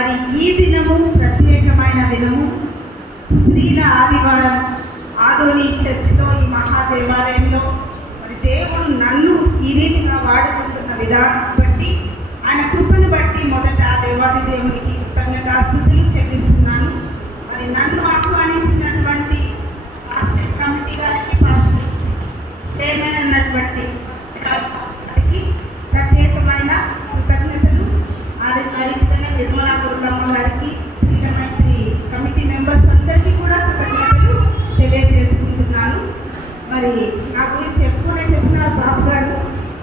మరి ఈ దినము ప్రత్యేకమైన దినము, స్త్రీల ఆదివారం. ఆదోని చర్చిలో, ఈ మహాదేవాలయంలో మరి దేవుడు నన్ను ఈ రీతిగా వాడుకుంటున్న విధానం బట్టి, ఆయన కృపను బట్టి మొదట దేవాది దేవునికి కృతజ్ఞతాస్తుతులు చెల్లిస్తున్నాను. మరి నన్ను ఆహ్వానించినటువంటి కమిటీ గారికి, చైర్మన్ అన్నటువంటి ప్రత్యేకమైన కృతజ్ఞతలు. అదేవిధంగా నిర్మలా గురులమ్మ గారికి, శ్రీలమైత్రి కమిటీ మెంబర్స్ అందరికీ కూడా కృతజ్ఞతలు తెలియజేసుకుంటున్నాను. మరి నా గురించి ఎప్పుడే చెప్పినారు బాబు గారు.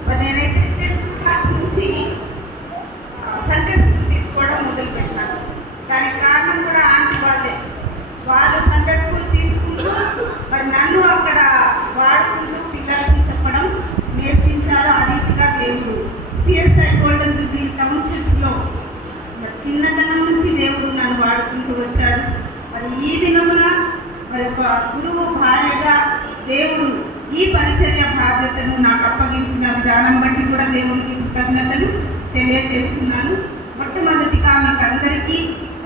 మరి నేనైతే 10th క్లాస్ నుంచి సండే స్కూల్ తీసుకోవడం మొదలుపెట్టాను. దానికి కారణం కూడా ఆంటీ వాళ్ళే. వాళ్ళు సండే స్కూల్ తీసుకుంటూ మరి నన్ను అక్కడ వాడుకుంటూ పిల్లలకి చెప్పడం నేర్పించారు. ఆ రీతిగా దేవుడు సిఎస్ఐ గోల్డెన్ జూబ్లీ టౌన్ చర్చ్లో చిన్నతనం నుంచి దేవుడు నన్ను వాడుకుంటూ వచ్చాడు. మరి ఈ దినమున మరి ఒక గురువు భార్యగా దేవుడు ఈ పరిచర్య బాధ్యతను నాకు అప్పగించిన విధానం బట్టి కూడా దేవునికి కృతజ్ఞతలు తెలియజేస్తున్నాను. మొట్టమొదటిగా మీకు అందరికీ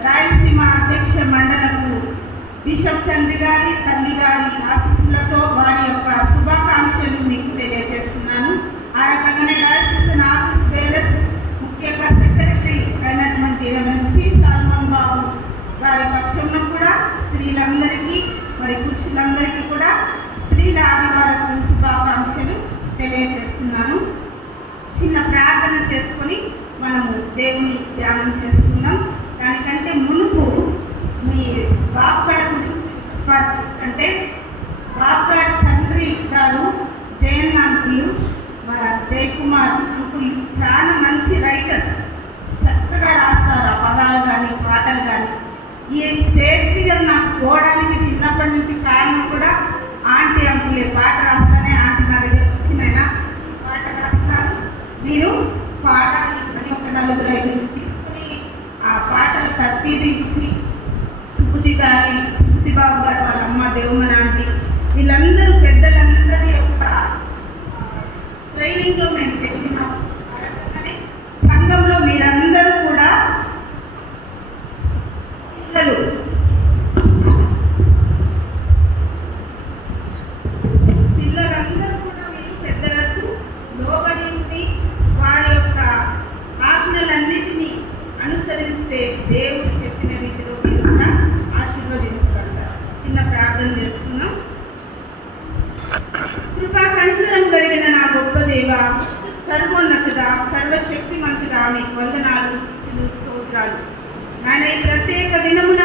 రాయలసీమ అధ్యక్ష మండలకు బిషప్ తండ్రి గారి, తల్లి గారి ఆశీస్సులతో వారి యొక్క శుభాకాంక్షలు మీకు తెలియజేస్తున్నాను. ఆ రకంగానే రాయలసీమ ఆఫీస్ బేరర్స్ ముఖ్యంగా సెక్రటరీ అయినటువంటి ఎంసీ సల్మాన్ బాబు వారి పక్షంలో కూడా స్త్రీలందరికీ మరి పురుషులందరికీ కూడా స్త్రీల ఆదివారం శుభాకాంక్షలు తెలియజేస్తున్నాను. చిన్న ప్రార్థన చేసుకొని మనము దేవుని ధ్యానం చేసుకున్నాం. దానికంటే మునుపు మీ బాబుగారి అంటే బాబుగారి తండ్రి గారు జయన్ అంకులు, జయకుమార్ అంకులు చాలా మంచి రైటర్, చక్కగా రాస్తారు ఆ పదాలు కానీ పాటలు కానీ. ఈ స్టేజ్ ఫిగర్ నాకు పోవడానికి చిన్నప్పటి నుంచి కారణం కూడా ఆంటీ అంకులే. పాట రాస్తానే ఆంటీ నా దగ్గర వచ్చినైనా పాట రాస్తారు, మీరు పాడాలి అని ఒక 4-5 తీసుకుని ఆ పాటలు తర్ఫీదించి సుబుద్ధి గారి, సుబుద్ధి బాబు గారు, వాళ్ళ అమ్మ దేవమన ఆంటీ, వీళ్ళందరూ పెద్దలందరి యొక్క ట్రైనింగ్లో మేము చెప్పినాం. సంఘంలో మీరందరూ కూడా పిల్లలందరూ కూడా మీరు పెద్దలకు లోబడి ఉండి వారి యొక్క ఆజ్ఞలన్నిటినీ అనుసరిస్తే దేవుడు చెప్పిన రీతిలో మీరు కూడా ఆశీర్వదించగలుగుతారు. చిన్న ప్రార్థన చేస్తున్నాం. కృపా కనికరం కలిగిన నా గొప్ప దేవ, సర్వోన్నతుడా, సర్వశక్తిమంతుడా, మీకు వందనాలు, స్తోత్రాలు. నాయన ఈ ప్రత్యేక దినమున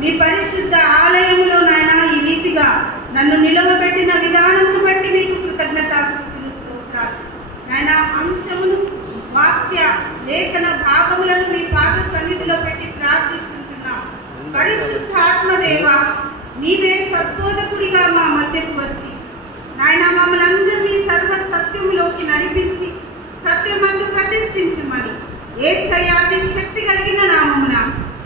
మీ పరిశుద్ధ ఆలయంలో నాయన ఈ రీతిగా నన్ను నిలవబెట్టిన విధానమును బట్టి మీకు కృతజ్ఞతాస్తుతులు, స్తోత్రాలు. నాయన అంశమును, వాక్య లేఖన భాగములను మీ పాద సన్నిధిలో పెట్టి ప్రార్థిస్తున్నాం. పరిశుద్ధాత్మదేవ, నీవే సద్బోధకుడిగా మా మధ్యకు వచ్చి నాయన మమ్మల్ని అందరినీ సర్వ సత్యములోకి నడిపించి సత్యమందు ప్రతిష్ఠించమని యేసయ్య శక్తి కలిగిన నామమున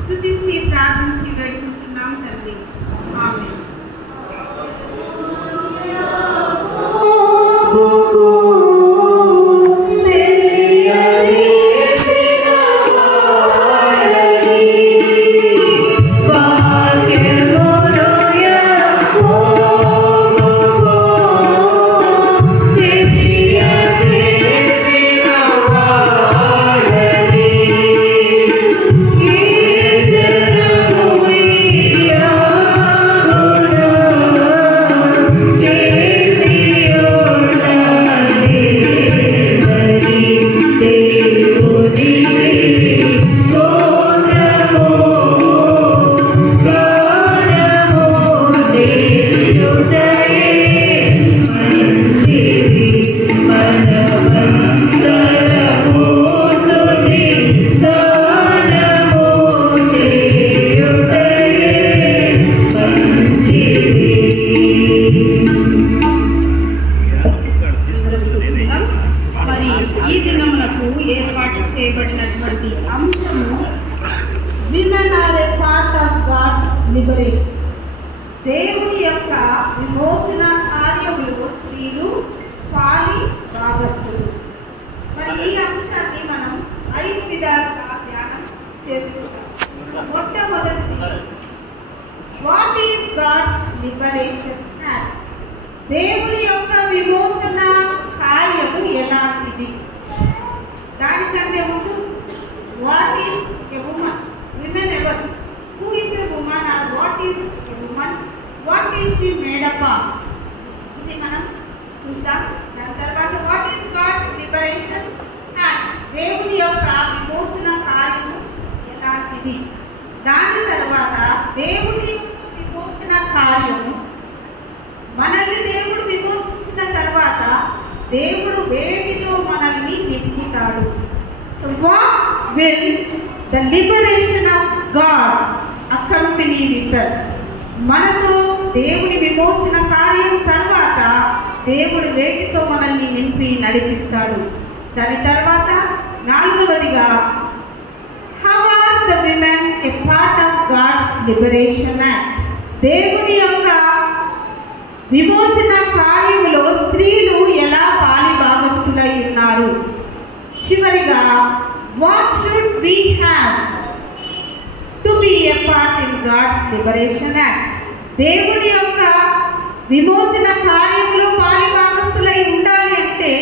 స్తుతించి ప్రార్థించి వేడుకుంటున్నాం తండ్రి. ఆమేన్. We liberation act. దేవుని యొక్క విమోచన కార్యము ఎలాంటిది? దానికంటే ముందు what is a woman? Women ఎవరు? Who is a woman or what is a woman? What is she made up of? ఇది మనం చూద్దాం. దాని తర్వాత what is God's liberation act? దేవుని యొక్క విమోచన కార్యము ఎలాంటిది? దాని తర్వాత దేవుని విమోచన కార్యము, మనల్ని దేవుడు విమోచించిన తర్వాత దేవుడు వేటితో మనల్ని నింపుతాడు? So what will the liberation of God accompany with us? మనతో దేవుని విమోచన కార్యం తర్వాత దేవుడు వేటితో మనల్ని నింపి నడిపిస్తాడు? దాని తర్వాత నాలుగవదిగా how are the women a part of God's liberation act? దేవుని యొక్క విమోచన కార్యములో స్త్రీలు ఎలా పాలి భాగస్తులై ఉన్నారు? చివరిగా what should we have to be a part in God's liberation act? దేవుని యొక్క విమోచన కార్యంలో పాలి భాగస్తులై ఉండాలి అంటే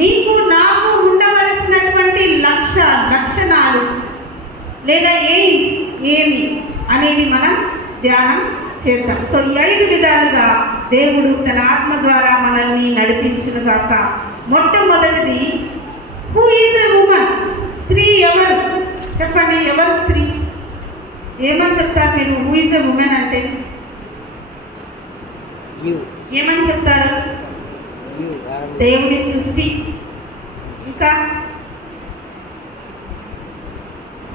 నీకు నాకు ఉండవలసినటువంటి లక్షణాలు లేదా ఎయిమ్స్ ఏమి అనేది మనం ధ్యానం చేద్దాం. సో ఈ 5 విధాలుగా దేవుడు తన ఆత్మ ద్వారా మనల్ని నడిపించునుగాక. మొట్టమొదటిది హూ ఈజ్ ఎ ఉమన్? స్త్రీ ఎవరు? చెప్పండి, ఎవరు స్త్రీ? ఏమని చెప్తారు మీరు? హూ ఈజ్ ఎ ఉమెన్ అంటే ఏమని చెప్తారు? దేవుని సృష్టి. ఇంకా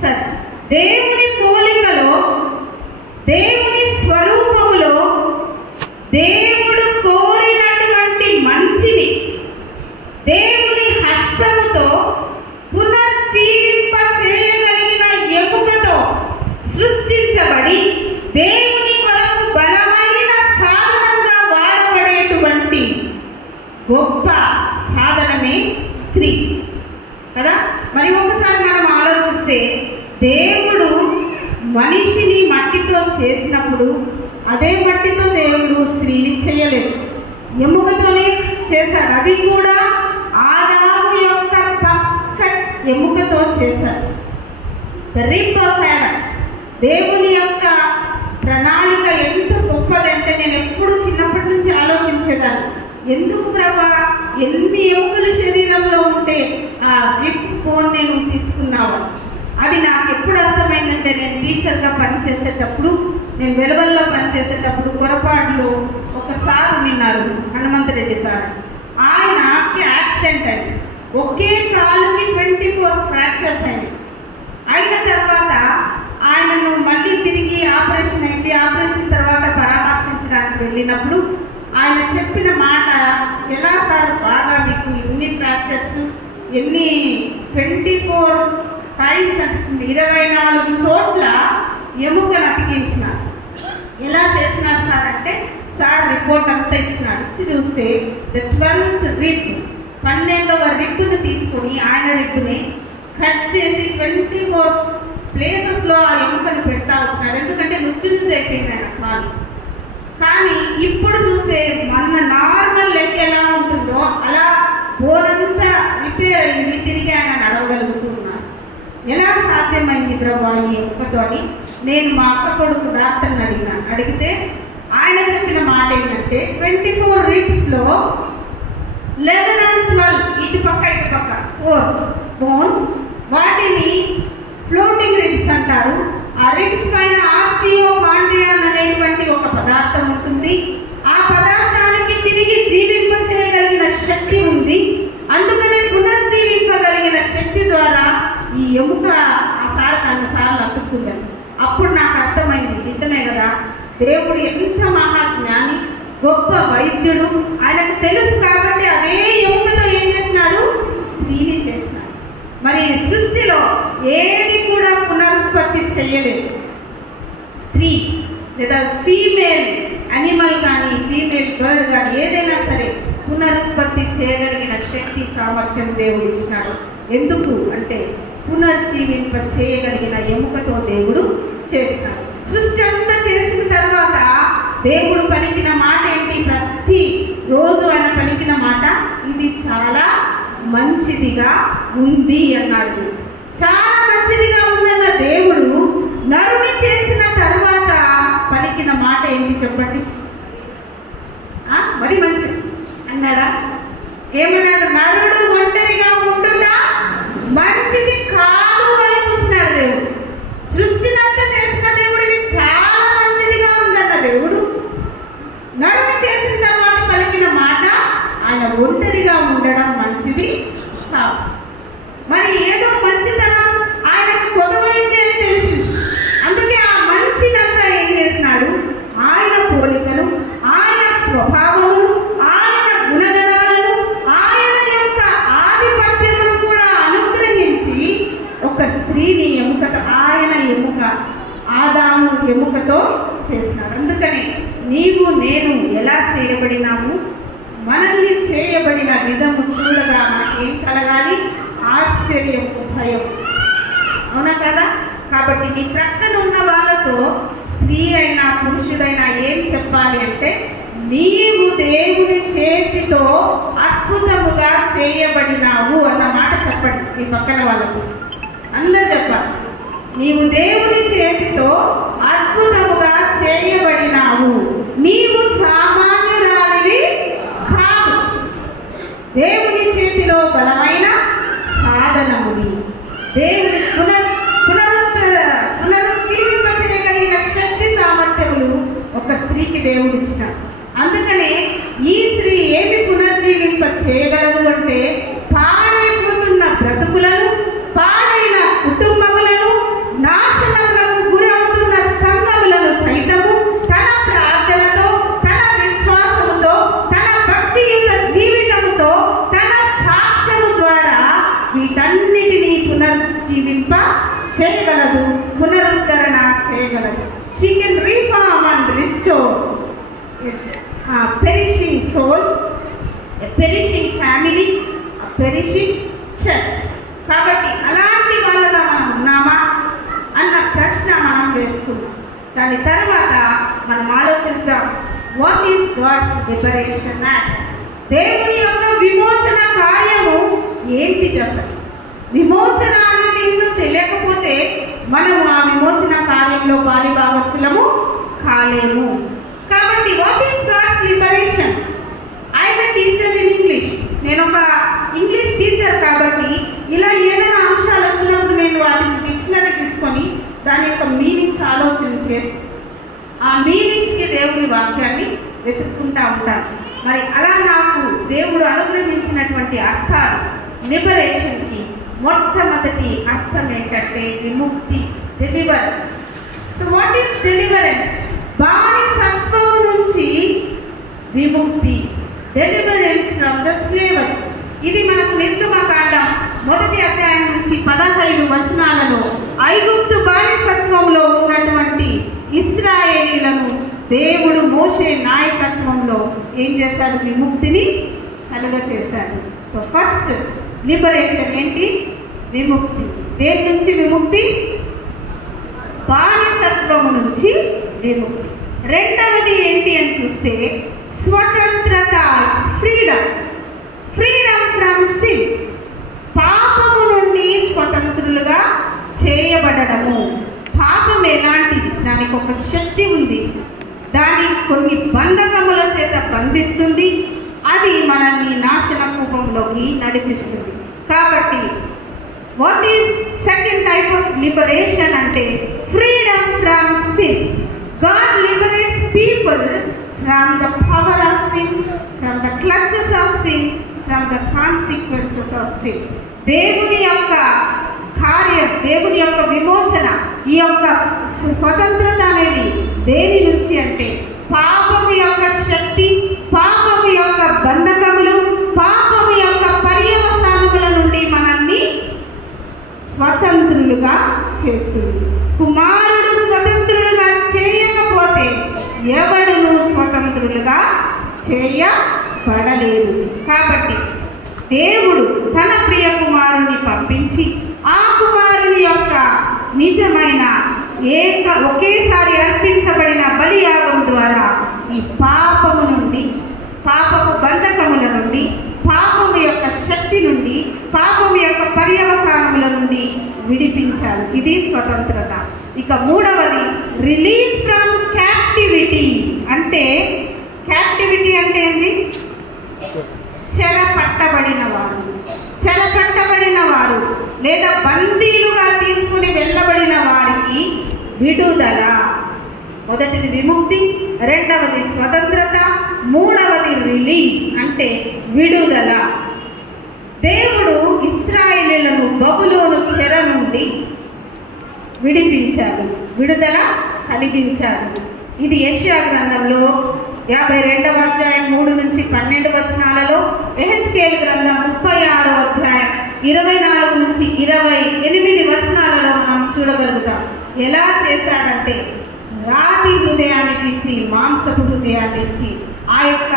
సరే, దేవుని పోలికలో, దేవుని స్వరూపములో దేవుడు కోరినటువంటి మంచిని దేవుని హస్తముతో పునర్జీవింప చేయగలిగిన ఎముకతో సృష్టించబడి దేవుని కొరకు బలమైన సాధనంగా వాడబడేటువంటి గొప్ప సాధనమే స్త్రీ కదా. మరి ఒకసారి మనం ఆలోచిస్తే దేవుడు మనిషిని మట్టితో చేసినప్పుడు అదే మట్టితో దేవుడు స్త్రీని చేయలేదు, ఎముకతోనే చేశాడు. అది కూడా ఆదాము యొక్క పక్క ఎముకతో చేశాడు. Rib of Adam. దేవుని యొక్క ప్రణాళిక ఎంత గొప్పదంటే నేను ఎప్పుడు చిన్నప్పటి నుంచి ఆలోచించేదాన్ని, ఎందుకు ప్రభా ఎన్ని ఎముకలు శరీరంలో ఉంటే ఆ రిప్ బోన్ నేను తీసుకున్నావు? అది నాకు ఎప్పుడు అర్థమైందంటే నేను టీచర్గా పనిచేసేటప్పుడు, నేను వెలువల్లో పనిచేసేటప్పుడు పొరపాటులో ఒక సార్ విన్నారు, హనుమంతరెడ్డి సార్. ఆయనకి యాక్సిడెంట్ అయింది, ఒకే కాలుకి 24 ఫ్రాక్చర్స్ అయింది. అయిన తర్వాత ఆయనను మళ్ళీ తిరిగి ఆపరేషన్ అయింది. ఆపరేషన్ తర్వాత పరామర్శించడానికి వెళ్ళినప్పుడు ఆయన చెప్పిన మాట, ఎలా సార్ బాగా మీకు ఎన్ని ఫ్రాక్చర్స్, ఎన్ని 24 టైమ్స్ అంటే 24 చోట్ల ఎముకలు అతికించినారు. ఎలా చేసినారు సార్ అంటే, సార్ రిపోర్ట్ అంతా ఇచ్చినాడు. ఇచ్చి చూస్తే 12th రిబ్, 12వ రిబ్ను తీసుకొని ఆయన రిబ్ని కట్ చేసి 24 ప్లేసెస్లో ఆ ఎముకలు పెడతా వచ్చినారు. ఎందుకంటే నుంచి అయిపోయింది ఆయన కాలు. కానీ ఇప్పుడు చూస్తే మన నార్మల్ లెక్క ఎలా ఉంటుందో అలా బోనంతా రిపేర్ అయింది, తిరిగి ఆయన నడవగలుగుతున్నారు. ఎలా సాధ్యమైంది ప్రభా ఈ ఎముకతో అని నేను మా అక్క కొడుకు డాక్టర్ని అడిగితే ఆయన చెప్పిన మాట ఏంటంటే 24 రిబ్స్లో 11 and 12 ఇటు పక్క 4 బోన్స్, వాటిని ఫ్లోటింగ్ రిబ్స్ అంటారు. ఆ రిబ్స్ పైన ఆస్టియోకాండ్రియాన్ అనేటువంటి ఒక పదార్థం ఉంటుంది. ఆ పదార్థానికి తిరిగి జీవింప చేయగలిగిన శక్తి ఉంది. అందుకనే పునర్జీవింపగలిగిన శక్తి ద్వారా ఈ ఎముక అన్నిసార్లు అతుక్కుందని. అప్పుడు నాకు అర్థమైంది, నిజమే కదా, దేవుడు ఎంత మహాజ్ఞాని, గొప్ప వైద్యుడు. ఆయనకు తెలుసు కాబట్టి అదే ఎముకతో ఏం చేసినాడు? స్త్రీని చేసినాడు. మరి సృష్టిలో ఏది కూడా పునరుత్పత్తి చేయలేదు. స్త్రీ లేదా ఫీమేల్ యానిమల్ కానీ ఫీమేల్ బర్డ్ కానీ ఏదైనా సరే పునరుత్పత్తి చేయగలిగిన శక్తి సామర్థ్యం దేవుడు ఇచ్చినాడు. ఎందుకు అంటే పునర్జీవింప చేయగలిగిన ఎముకతో దేవుడు చేస్తాడు. సృష్టి అంతా చేసిన తర్వాత దేవుడు పలికిన మాట ఏంటి? ప్రతి రోజు ఆయన పలికిన మాట ఇది చాలా మంచిదిగా ఉంది అన్నాడు. చాలా మంచిదిగా ఉందన్న దేవుడు నరుని చేసిన తర్వాత పలికిన మాట ఏంటి చెప్పండి? మరి మంచిది అన్నాడా? ఏమన్నాడు? నరుడు ఒంటరిగా ఉంటున్నా మంచిది కాదు అని చూసినాడు దేవుడు. సృష్టినంతా చేసిన దేవుడు ఇది చాలా మంచిదిగా ఉందన్న దేవుడు నరుని చేసిన తర్వాత పలికిన మాట ఆయన ఒంటరిగా ఉండడం మంచిది కాదు. మరి ఏదో మంచితనం ఆయనకు కొనుగోయింది అని తెలిసింది. అందుకే ఆ మంచిదంతా ఏం చేసినాడు? ఆయన పోలికలు, ఆయన స్వభావములు, ఆయన గుణగణాలను, ఆయన యొక్క ఆధిపత్యమును కూడా అనుగ్రహించి ఒక స్త్రీని ఎముకతో, ఆయన ఎముక ఆదాము ఎముకతో చేసినాడు. అందుకని నీవు నేను ఎలా చేయబడినాము? మనల్ని చేయబడిన విధము చూడగా మనకేం కలగాలి? ఆశ్చర్యం, భయం. అవునా కదా? కాబట్టి నీ ప్రక్కన ఉన్న వాళ్ళతో స్త్రీ అయినా పురుషుడైనా ఏం చెప్పాలి అంటే, నీవు దేవుని చేతితో అద్భుతముగా చేయబడినావు అన్న మాట చెప్పండి నీ పక్కన వాళ్ళకు. అందరూ చెప్పాలి, నీవు దేవుని చేతితో అద్భుతముగా చేయబడినావు, నీవు సామాన్యురాలివి కాదు, దేవుని చేతిలో బలమైన సాధనముని, దేవుని పునరుజ్జీవింపచేయగలిగిన శక్తి సామర్థ్యములు ఒక స్త్రీకి దేవుడు ఇచ్చినాడు. అందుకనే ఈ స్త్రీ ఏమి పునర్జీవింప చేయగలదు అంటే, పాడైపోతున్న బ్రతుకులను, పాడైన కుటుంబములను, నాశనములకు గురవుతున్న సంఘములను సైతము తన ప్రార్థనతో, తన విశ్వాసముతో, తన భక్తియుత జీవితముతో, తన సాక్ష్యము ద్వారా వీటన్నిటినీ పునర్జీవింప చేయగలదు, పునరుద్ధరణ చేయగలదు. She can reform and restore a perishing soul, a perishing family, a perishing church. కాబట్టి అలాంటి వాళ్ళగా మనం ఉన్నామా అన్న ప్రశ్న మనం వేసుకున్నాం. దాని తర్వాత మనం ఆలోచిస్తాం, what is God's liberation act? దేవుని యొక్క విమోచన కార్యము ఏంటిది అసలు? విమోచన అనేది ఏంటో తెలియకపోతే మనము ఆ విమోచన కార్యంలో పాలిభాగస్తులము కాలేము. కాబట్టి what is God's liberation? I am a teacher in English. నేను ఒక ఇంగ్లీష్ టీచర్ కాబట్టి ఇలా ఏదైనా అంశాలు వచ్చినప్పుడు నేను వాటిని డిక్షనరీ తీసుకొని దాని యొక్క మీనింగ్స్ ఆలోచన చేసి ఆ మీనింగ్స్కి దేవుని వాక్యాన్ని వెతుక్కుంటూ ఉంటాను. మరి అలా నాకు దేవుడు అనుగ్రహించినటువంటి అర్థాలు లిబరేషన్కి మొట్టమొదటి అర్థం ఏంటంటే విముక్తి, deliverance. So what is deliverance? బానిసత్వము నుంచి విముక్తి, డెలివరెన్స్ ఫ్రమ్ ద స్లేవరీ. ఇది మనకు నిర్గమకాండం 1వ అధ్యాయం నుంచి 15 వచనాలలో ఐగుప్తు బానిసత్వంలో ఉన్నటువంటి ఇశ్రాయేలీలను దేవుడు మోషే నాయకత్వంలో ఏం చేశాడు? విముక్తిని కలుగచేశాడు. సో ఫస్ట్ లిబరేషన్ ఏంటి? విముక్తి. దేని నుంచి విముక్తి? బానిసత్వము నుంచి విముక్తి. రెండవది ఏంటి అని చూస్తే స్వతంత్రత, ఫ్రీడమ్. ఫ్రీడమ్ ఫ్రమ్ సిన్, పాపము నుండి స్వతంత్రులుగా చేయబడము. పాపం ఎలాంటిది? దానికి ఒక శక్తి ఉంది, దాని కొన్ని బంధకముల చేత బంధిస్తుంది, అది మనల్ని నాశన కూపంలోకి నడిపిస్తుంది. కాబట్టి what is second type of liberation అంటే freedom from sin. God liberates people from the power of sin, from the clutches of sin, from the consequences of sin. దేవుని యొక్క కార్యం, దేవుని యొక్క విమోచన, ఈ యొక్క స్వతంత్రత అనేది దేని నుంచి అంటే పాపము యొక్క శక్తి, పాపము యొక్క బంధకములు, పాపము యొక్క పర్యవసానముల నుండి మనల్ని స్వతంత్రులుగా చేస్తుంది. కుమారుడు స్వతంత్రులుగా చేయకపోతే ఎవడును స్వతంత్రులుగా చేయబడలేదు. కాబట్టి దేవుడు తన ప్రియ కుమారుని పంపించి ఆ కుమారుని యొక్క నిజమైన ఒకేసారి అర్పించబడిన బలియాగం ద్వారా ఈ పాపము నుండి, పాపపు బంధకముల నుండి, పాపము యొక్క శక్తి నుండి, పాపము యొక్క పర్యవసానముల నుండి విడిపించాలి. ఇది స్వతంత్రత. ఇక మూడవది రిలీజ్ ఫ్రమ్ క్యాప్టివిటీ. అంటే క్యాప్టివిటీ అంటే ఏంటి? చెరపట్టబడిన వారు లేదా బందీలుగా తీసుకుని వెళ్ళబడిన వారికి విడుదల. మొదటిది విముక్తి, రెండవది స్వతంత్రత, మూడవది రిలీజ్ అంటే విడుదల. దేవుడు ఇశ్రాయేలీయులను బబులోను చెర నుండి విడిపించాడు, విడుదల కలిగించాడు. ఇది యెషయా గ్రంథంలో 52వ అధ్యాయం 3 నుంచి 12 వచనాలలో, యెహెజ్కేలు గ్రంథం 36వ అధ్యాయం 24 నుంచి 28 వచనాలలో మనం చూడగలుగుతాం. ఎలా చేశాడంటే రాతి హృదయాన్ని తీసి మాంసపు హృదయాన్ని ఇచ్చి ఆ యొక్క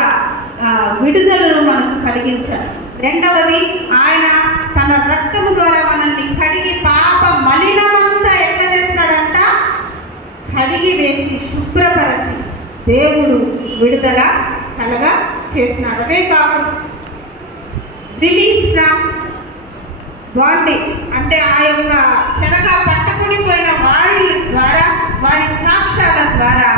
విడుదలను మనకు కలిగించాడు. రెండవది, ఆయన తన రక్తము ద్వారా మనల్ని కడిగి పాప మలినమంతా ఎట్లా చేస్తాడంట? కడిగి వేసి శుభ్రపరచి దేవుడు విడుదల కలగా చేసినాడు. అదే కాకుండా రిలీజ్ ఫ్రమ్ బాండేజ్ అంటే ఆ యొక్క చెరగా పట్టుకుని పోయిన వారి ద్వారా, వారి సాక్ష్యాల ద్వారా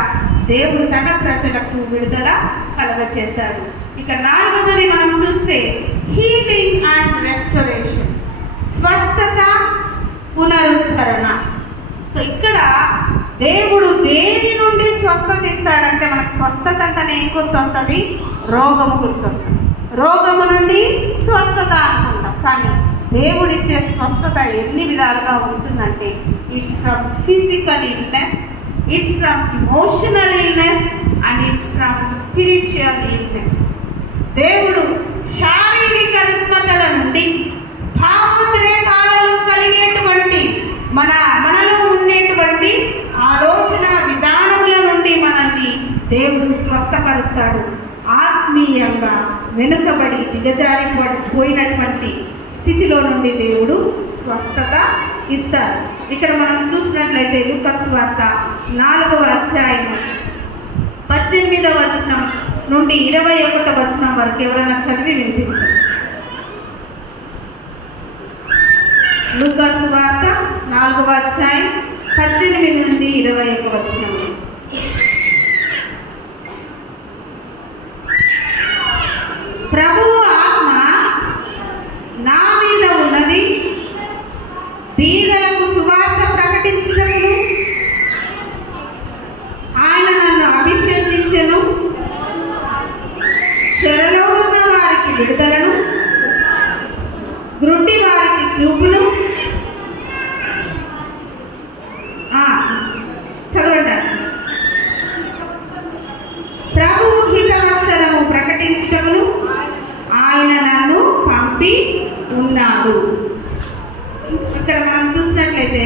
దేవుడు తన ప్రజలకు విడుదల కలగ చేశాడు. ఇక నాలుగవది మనం చూస్తే హీలింగ్ అండ్ రెస్టరేషన్, స్వస్థత, పునరుద్ధరణ. సో ఇక్కడ దేవుడు దేని నుండి స్వస్థత ఇస్తాడంటే, మనకు స్వస్థత అంటేనే ఏం గుర్తొస్తుంది? రోగము గుర్తొస్తుంది. రోగము నుండి స్వస్థత అనుకుంటాం, కానీ దేవుడిచ్చే స్వస్థత ఎన్ని విధాలుగా ఉంటుందంటే, it's from physical illness, it's from emotional illness and it's from spiritual illness. దేవుడు శారీరక రుగ్మతల నుండి, భావోద్రేకాలలో కలిగేటువంటి మనలో ఉండేటువంటి ఆలోచన విధానముల నుండి మనల్ని దేవుడు స్వస్థపరుస్తాడు. ఆత్మీయంగా వెనుకబడి దిగజారిపోయినటువంటి స్థితిలో నుండి దేవుడు స్వస్థత ఇస్తాడు. ఇక్కడ మనం చూసినట్లయితే లూకా సువార్త 4వ అధ్యాయం 18వ వచనం నుండి 21వ వచనం వరకు ఎవరైనా చదివి వినిపించండి. లూకా సువార్త 4వ అధ్యాయం 18 నుండి 21వ వచనం. ప్రభువు ఆత్మ నా మీద ఉన్నది, బీదలకు సువార్త ప్రకటించుటకును ఆయన నన్ను అభిషేకించెను, చెరలో ఉన్న వారికి విడుదలను, గ్రుడ్డి వారికి చూపును. చదవండి. ప్రభువు హితవత్సరము ప్రకటించుటకును ఆయన నన్ను పంపి ఉన్నాడు. ఇక్కడ మనం చూసినట్లయితే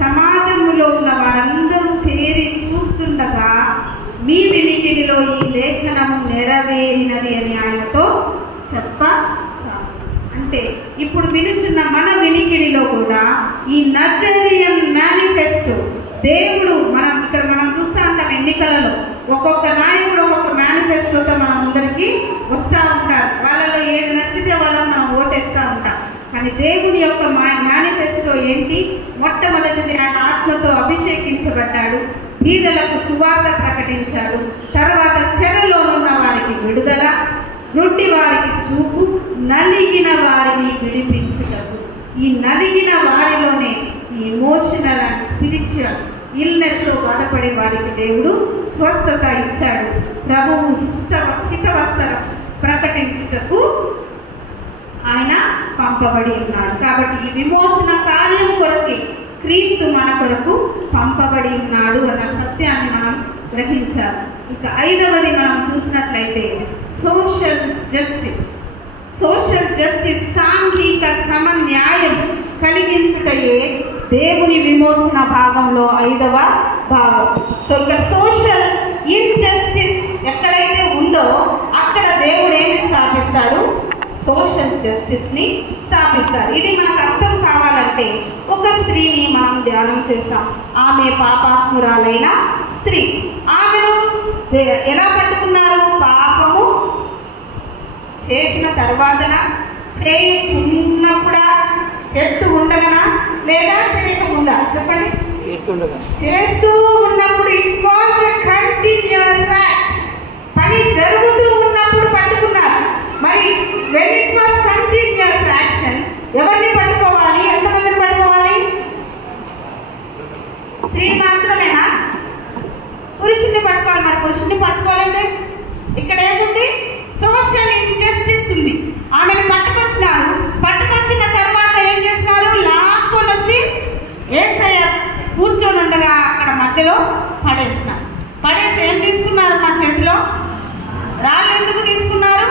సమాజంలో ఉన్న వారందరూ తేరి చూస్తుండగా మీ వినికిడిలో ఈ లేఖనము నెరవేరినది అని ఆయనతో అంటే ఇప్పుడు వినుచున్న మన వినికిడిలో కూడా ఈ నజరియన్ మేనిఫెస్టో దేవుడు మనం చూస్తూ ఉంటాం. ఎన్నికలలో ఒక్కొక్క నాయకుడు ఒక్కొక్క మేనిఫెస్టోతో మన ముందరికి వస్తూ ఉంటారు. వాళ్ళలో ఏది నచ్చితే వాళ్ళని మనం ఓటేస్తూ ఉంటాం. కానీ దేవుని యొక్క మేనిఫెస్టో ఏంటి? మొట్టమొదటిది ఆయన ఆత్మతో అభిషేకించబడ్డాడు, బీదలకు సువార్త ప్రకటించాడు, తర్వాత చెరలో ఉన్న వారికి విడుదల, గుడ్డి వారికి చూపు, నలిగిన వారిని విడిపించుటకు. ఈ నలిగిన వారిలోనే ఈ ఎమోషనల్ అండ్ స్పిరిచువల్ ఇల్నెస్తో బాధపడే వారికి దేవుడు స్వస్థత ఇచ్చాడు. ప్రభువు హితవస్త్రం ప్రకటించుటకు ఆయన పంపబడి ఉన్నాడు. కాబట్టి ఈ విమోచన కార్యం కొరకే క్రీస్తు మన కొరకు పంపబడి ఉన్నాడు అన్న సత్యాన్ని మనం గ్రహించాలి. ఇక ఐదవది మనం చూసినట్లయితే సోషల్ జస్టిస్. సోషల్ జస్టిస్ సాంఘిక సమన్యాయం కలిగించుటయే దేవుని విమోచన భాగంలో 5వ భాగం. సో ఇక్కడ సోషల్ ఇన్జస్టిస్ ఎక్కడైతే ఉందో అక్కడ దేవుడు ఏమి స్థాపిస్తాడు? సోషల్ జస్టిస్ని స్థాపిస్తాడు. ఇది మనకు అర్థం కావాలంటే ఒక స్త్రీని మనం ధ్యానం చేస్తాం. ఆమె పాపాత్మురాలైన స్త్రీ. ఆమెను ఎలా పట్టుకున్నారు? పాపము చేసిన తర్వాతన, చేయుచున్నప్పుడా, చేస్తూ ఉండగనా లేదా చేయకుండా? చెప్పండి. చేస్తూ ఉన్నప్పుడు. It was a continuous act. పని జరుగుతూ ఉన్నప్పుడు పట్టుకున్నారు. మరి when it was continuous action, ఎవరిని పట్టుకోవాలి? ఎంతమందిని పట్టుకోవాలి? స్త్రీ మాత్రమేనా? పురుషుని పట్టుకోవాలి. మరి పురుషుని పట్టుకోలేదే. ఇక్కడ ఏముంది? సోషల్ ఇంజస్టిస్ ఉంది. ఆమెను పట్టుకొచ్చినారు. పట్టుకొచ్చిన తర్వాత ఏం చేస్తున్నారు? లాక్కొని వచ్చి యేసయ్య కూర్చొని ఉండగా అక్కడ మధ్యలో పడేస్తున్నారు. పడేసి ఏం తీసుకున్నారు? మా చేతిలో రాళ్ళు ఎందుకు తీసుకున్నారు?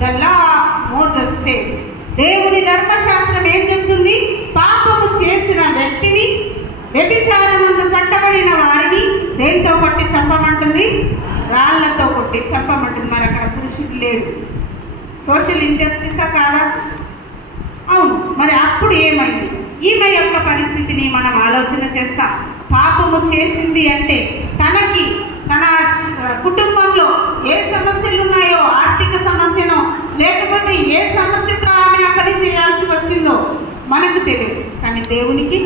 The law of Moses says, దేవుని ధర్మశాస్త్రం ఏం చెప్తుంది? పాపము చేసిన వ్యక్తిని, వ్యభిచారమందు పట్టబడిన వారిని దేంతో కొట్టి చంపమంటుంది? రాళ్లతో కొట్టి చంపమంటుంది. మరి అక్కడ పురుషుడు లేడు. సోషల్ ఇంజస్టిసా కాదా? అవును. మరి అప్పుడు ఏమైంది? ఈమె యొక్క పరిస్థితిని మనం ఆలోచన చేస్తాం. పాపము చేసింది అంటే తనకి, తన కుటుంబంలో ఏ సమస్యలు ఉన్నాయో, ఆర్థిక సమస్యనో లేకపోతే ఏ సమస్యతో ఆమె ఆ పని చేయాల్సి వచ్చిందో మనకు తెలియదు, కానీ దేవునికి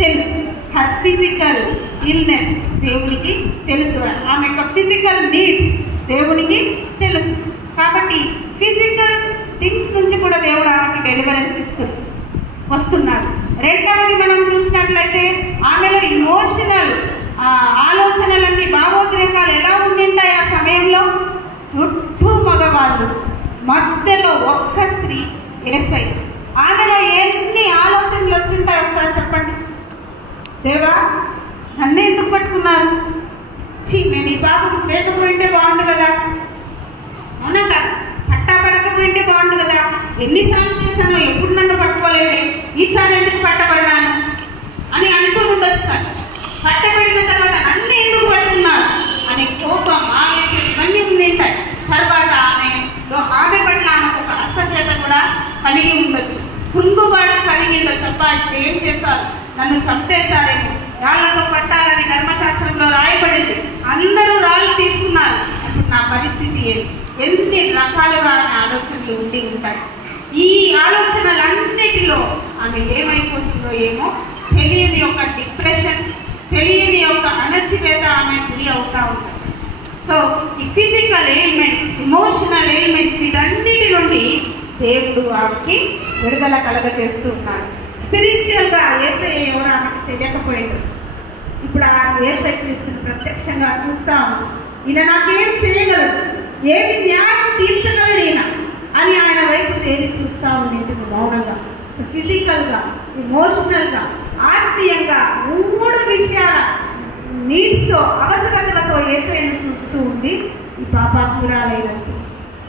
తెలుసు. హర్ ఫిజికల్ ఇల్నెస్ దేవునికి తెలుసు. ఆమె యొక్క ఫిజికల్ నీడ్స్ దేవునికి తెలుసు. కాబట్టి ఫిజికల్ థింగ్స్ నుంచి కూడా దేవుడు ఆమెకి డెలివరెన్స్ వస్తున్నాడు. రెండవది మనం చూసినట్లయితే ఆమెలో ఇమోషనల్ ఆలోచనలన్నీ, భావోద్రేకాలు ఎలా ఉండింటాయి ఆ సమయంలో? చుట్టూ మగవాళ్ళు, మధ్యలో ఒక్క స్త్రీ, యేసయ్య. ఆమెలో ఎన్ని ఆలోచనలు వచ్చింటాయి ఒకసారి చెప్పండి. దేవా, నన్ను ఎందుకు పట్టుకున్నారు? నేను ఈ పాపం లేకపోయింటే బాగుండు కదా, అవునా కదా? పట్టా పడకపోయింటే బాగుండు కదా, ఎన్నిసార్లు చేశానో, ఎప్పుడు నన్ను పట్టుకోలేదు, ఈసారి ఎందుకు పట్టబడినాను అని అనుకుని ఉండొచ్చు. పట్టబడిన తర్వాత అన్నీ ఎందుకు పట్టుకున్నారు అని కోపం, ఆవేశం ఇవన్నీ ఉంటాయి. తర్వాత ఆమె పట్ల ఆమెకు ఒక అసభ్యత కూడా కలిగి ఉండొచ్చు, కుంగుబాటు కలిగి ఉండొచ్చు. అబ్బా, ఇప్పుడు ఏం చేస్తారు, నన్ను చంపేస్తారేమో, రాళ్లతో పట్టాలని ధర్మశాస్త్రంలో రాయబడింది. అందరూ రాళ్ళు తీసుకున్నారు. అప్పుడు నా పరిస్థితి ఎన్ని రకాలుగా ఆమె ఆలోచనలు ఉండి ఉంటాయి. ఈ ఆలోచనలన్నిటిలో ఆమె ఏమైపోతుందో ఏమో తెలియని ఒక డిప్రెషన్, తెలియని ఒక అణచివేత ఆమె గురి అవుతూ ఉంటాయి. సో ఈ ఫిజికల్ ఎలిమెంట్స్, ఇమోషనల్ ఎలిమెంట్స్, వీటన్నిటి నుండి దేవుడు ఆమెకి విడుదల కలగజేస్తూ ఉన్నాడు. స్పిరిచువల్గా యేసయ్య ఎవరు ఆమెకు తెలియకపోయింది. ఇప్పుడు ఆ యేసయ్య క్రీస్తుని ప్రత్యక్షంగా చూస్తాము. ఈయన నాకేం చేయగలడు, ఏమి న్యాయం తీర్చగలడు ఈయన అని ఆయన వైపు తేలి చూస్తూ ఉండేది మౌనంగా. సో ఫిజికల్గా, ఇమోషనల్గా, ఆత్మీయంగా 3 విషయాల నీడ్స్తో, అవసరతలతో యేసయ్యను చూస్తూ ఉంది ఈ పాపాత్మురాలైన స్త్రీ.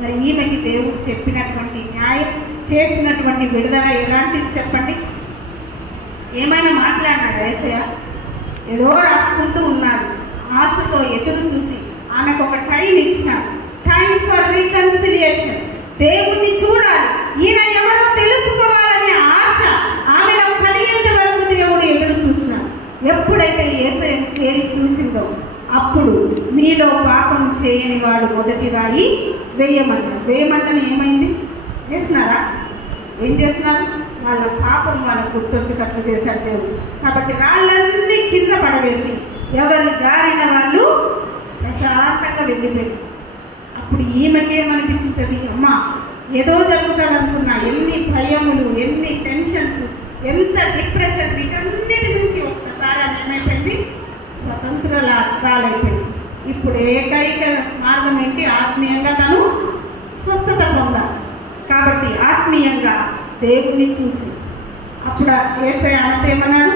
మరి ఈమెకి దేవుడు చెప్పినటువంటి, న్యాయం చేసినటువంటి విడుదల ఎలాంటిది చెప్పండి? ఏమైనా మాట్లాడినాడు యేసయ్య? ఏదో రాసుకుంటూ ఉన్నాడు. ఆశతో ఎదురు చూసి ఆమెకు ఒక టైం ఇచ్చినాడు. Time for reconciliation. దేవుణ్ణి చూడాలి, ఈయన ఎవరో తెలుసుకోవాలనే ఆశ ఆమెలో కలిగేంత వరకు దేవుడు ఎదురు చూసినాడు. ఎప్పుడైతే యేసయ్యను తేరి చూసిందో అప్పుడు మీలో పాపం చేయని వాడు మొదటి రాయి వేయమన్నారు. వేయమంటనే ఏమైంది? చేసినారా? ఏం చేస్తున్నారు? వాళ్ళ పాపం వాళ్ళకు గుర్తొచ్చేటట్లు చేశారు దేవుడు. కాబట్టి రాళ్ళన్నీ కింద పడవేసి ఎవరి దారిన వాళ్ళు ప్రశాంతంగా వెళ్ళిపోయి. అప్పుడు ఈమెకి ఏమనిపించుంటుంది? అమ్మా, ఏదో జరుగుతుంది అనుకున్నా. ఎన్ని భయములు, ఎన్ని టెన్షన్స్, ఎంత డిప్రెషన్, వీటన్నిటి నుంచి ఒక్కసారి ఏమైపోయింది? స్వతంత్రాలైపోయింది. ఇప్పుడు ఏకైక మార్గం ఏంటి? ఆత్మీయంగా తను స్వస్థత పొందాలి. కాబట్టి ఆత్మీయంగా దేవుణ్ణి చూసి అప్పుడు యేసయ్య ఆమెతో ఏమన్నాడు?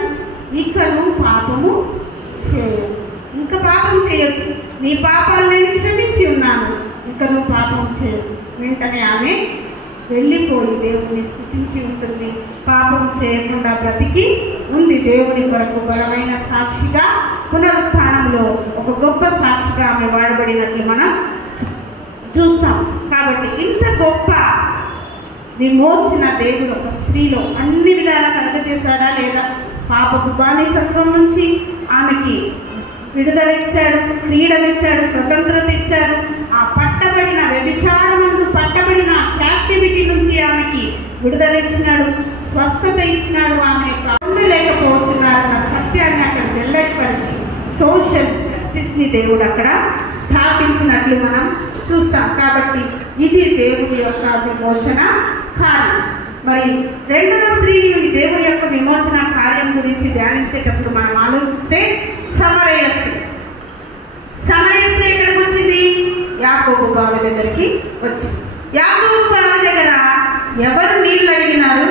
ఇకను పాపము చేయదు, ఇంకా పాపం చేయదు, నీ పాపాలు నేను క్షమించి ఉన్నాను, ఇక నువ్వు పాపం చేయదు. వెంటనే ఆమె వెళ్ళిపోయి దేవుని స్తుతించి ఉంటుంది. పాపం చేయకుండా బ్రతికి ఉంది. దేవుని కొరకు బలమైన సాక్షిగా, పునరుత్థానంలో ఒక గొప్ప సాక్షిగా ఆమె వాడబడినట్లు మనం చూస్తాం. కాబట్టి ఇంత గొప్ప విమోచన దేవుడు ఒక స్త్రీలో అన్ని విధాలా కలగజేశాడా లేదా? పాపపు బానిసత్వం నుంచి ఆమెకి విడుదల ఇచ్చాడు, ఫ్రీడమ్ ఇచ్చాడు, స్వతంత్రత ఇచ్చాడు. ఆ పట్టబడిన వ్యభిచారమందు పట్టబడిన క్యాప్టివిటీ నుంచి ఆమెకి విడుదల ఇచ్చినాడు, స్వస్థత ఇచ్చినాడు. ఆమె యొక్క ఉండలేకపోతున్నారన్న సత్యాన్ని అక్కడ వెల్లడిపరిచి సోషల్ జస్టిస్ని దేవుడు అక్కడ స్థాపించినట్లు మనం చూస్తాం. కాబట్టి ఇది దేవుడి యొక్క విమోచన కార్యం. మరి రెండవ స్త్రీని దేవుడి యొక్క విమోచన కార్యం గురించి ధ్యానించేటప్పుడు మనం ఆలోచిస్తే సమరయ స్త్రీ ఎక్కడికి వచ్చింది? యాకోబు బావి దగ్గరికి వచ్చింది. యాకోబు బావి దగ్గర ఎవరు నీళ్ళు అడిగినారు?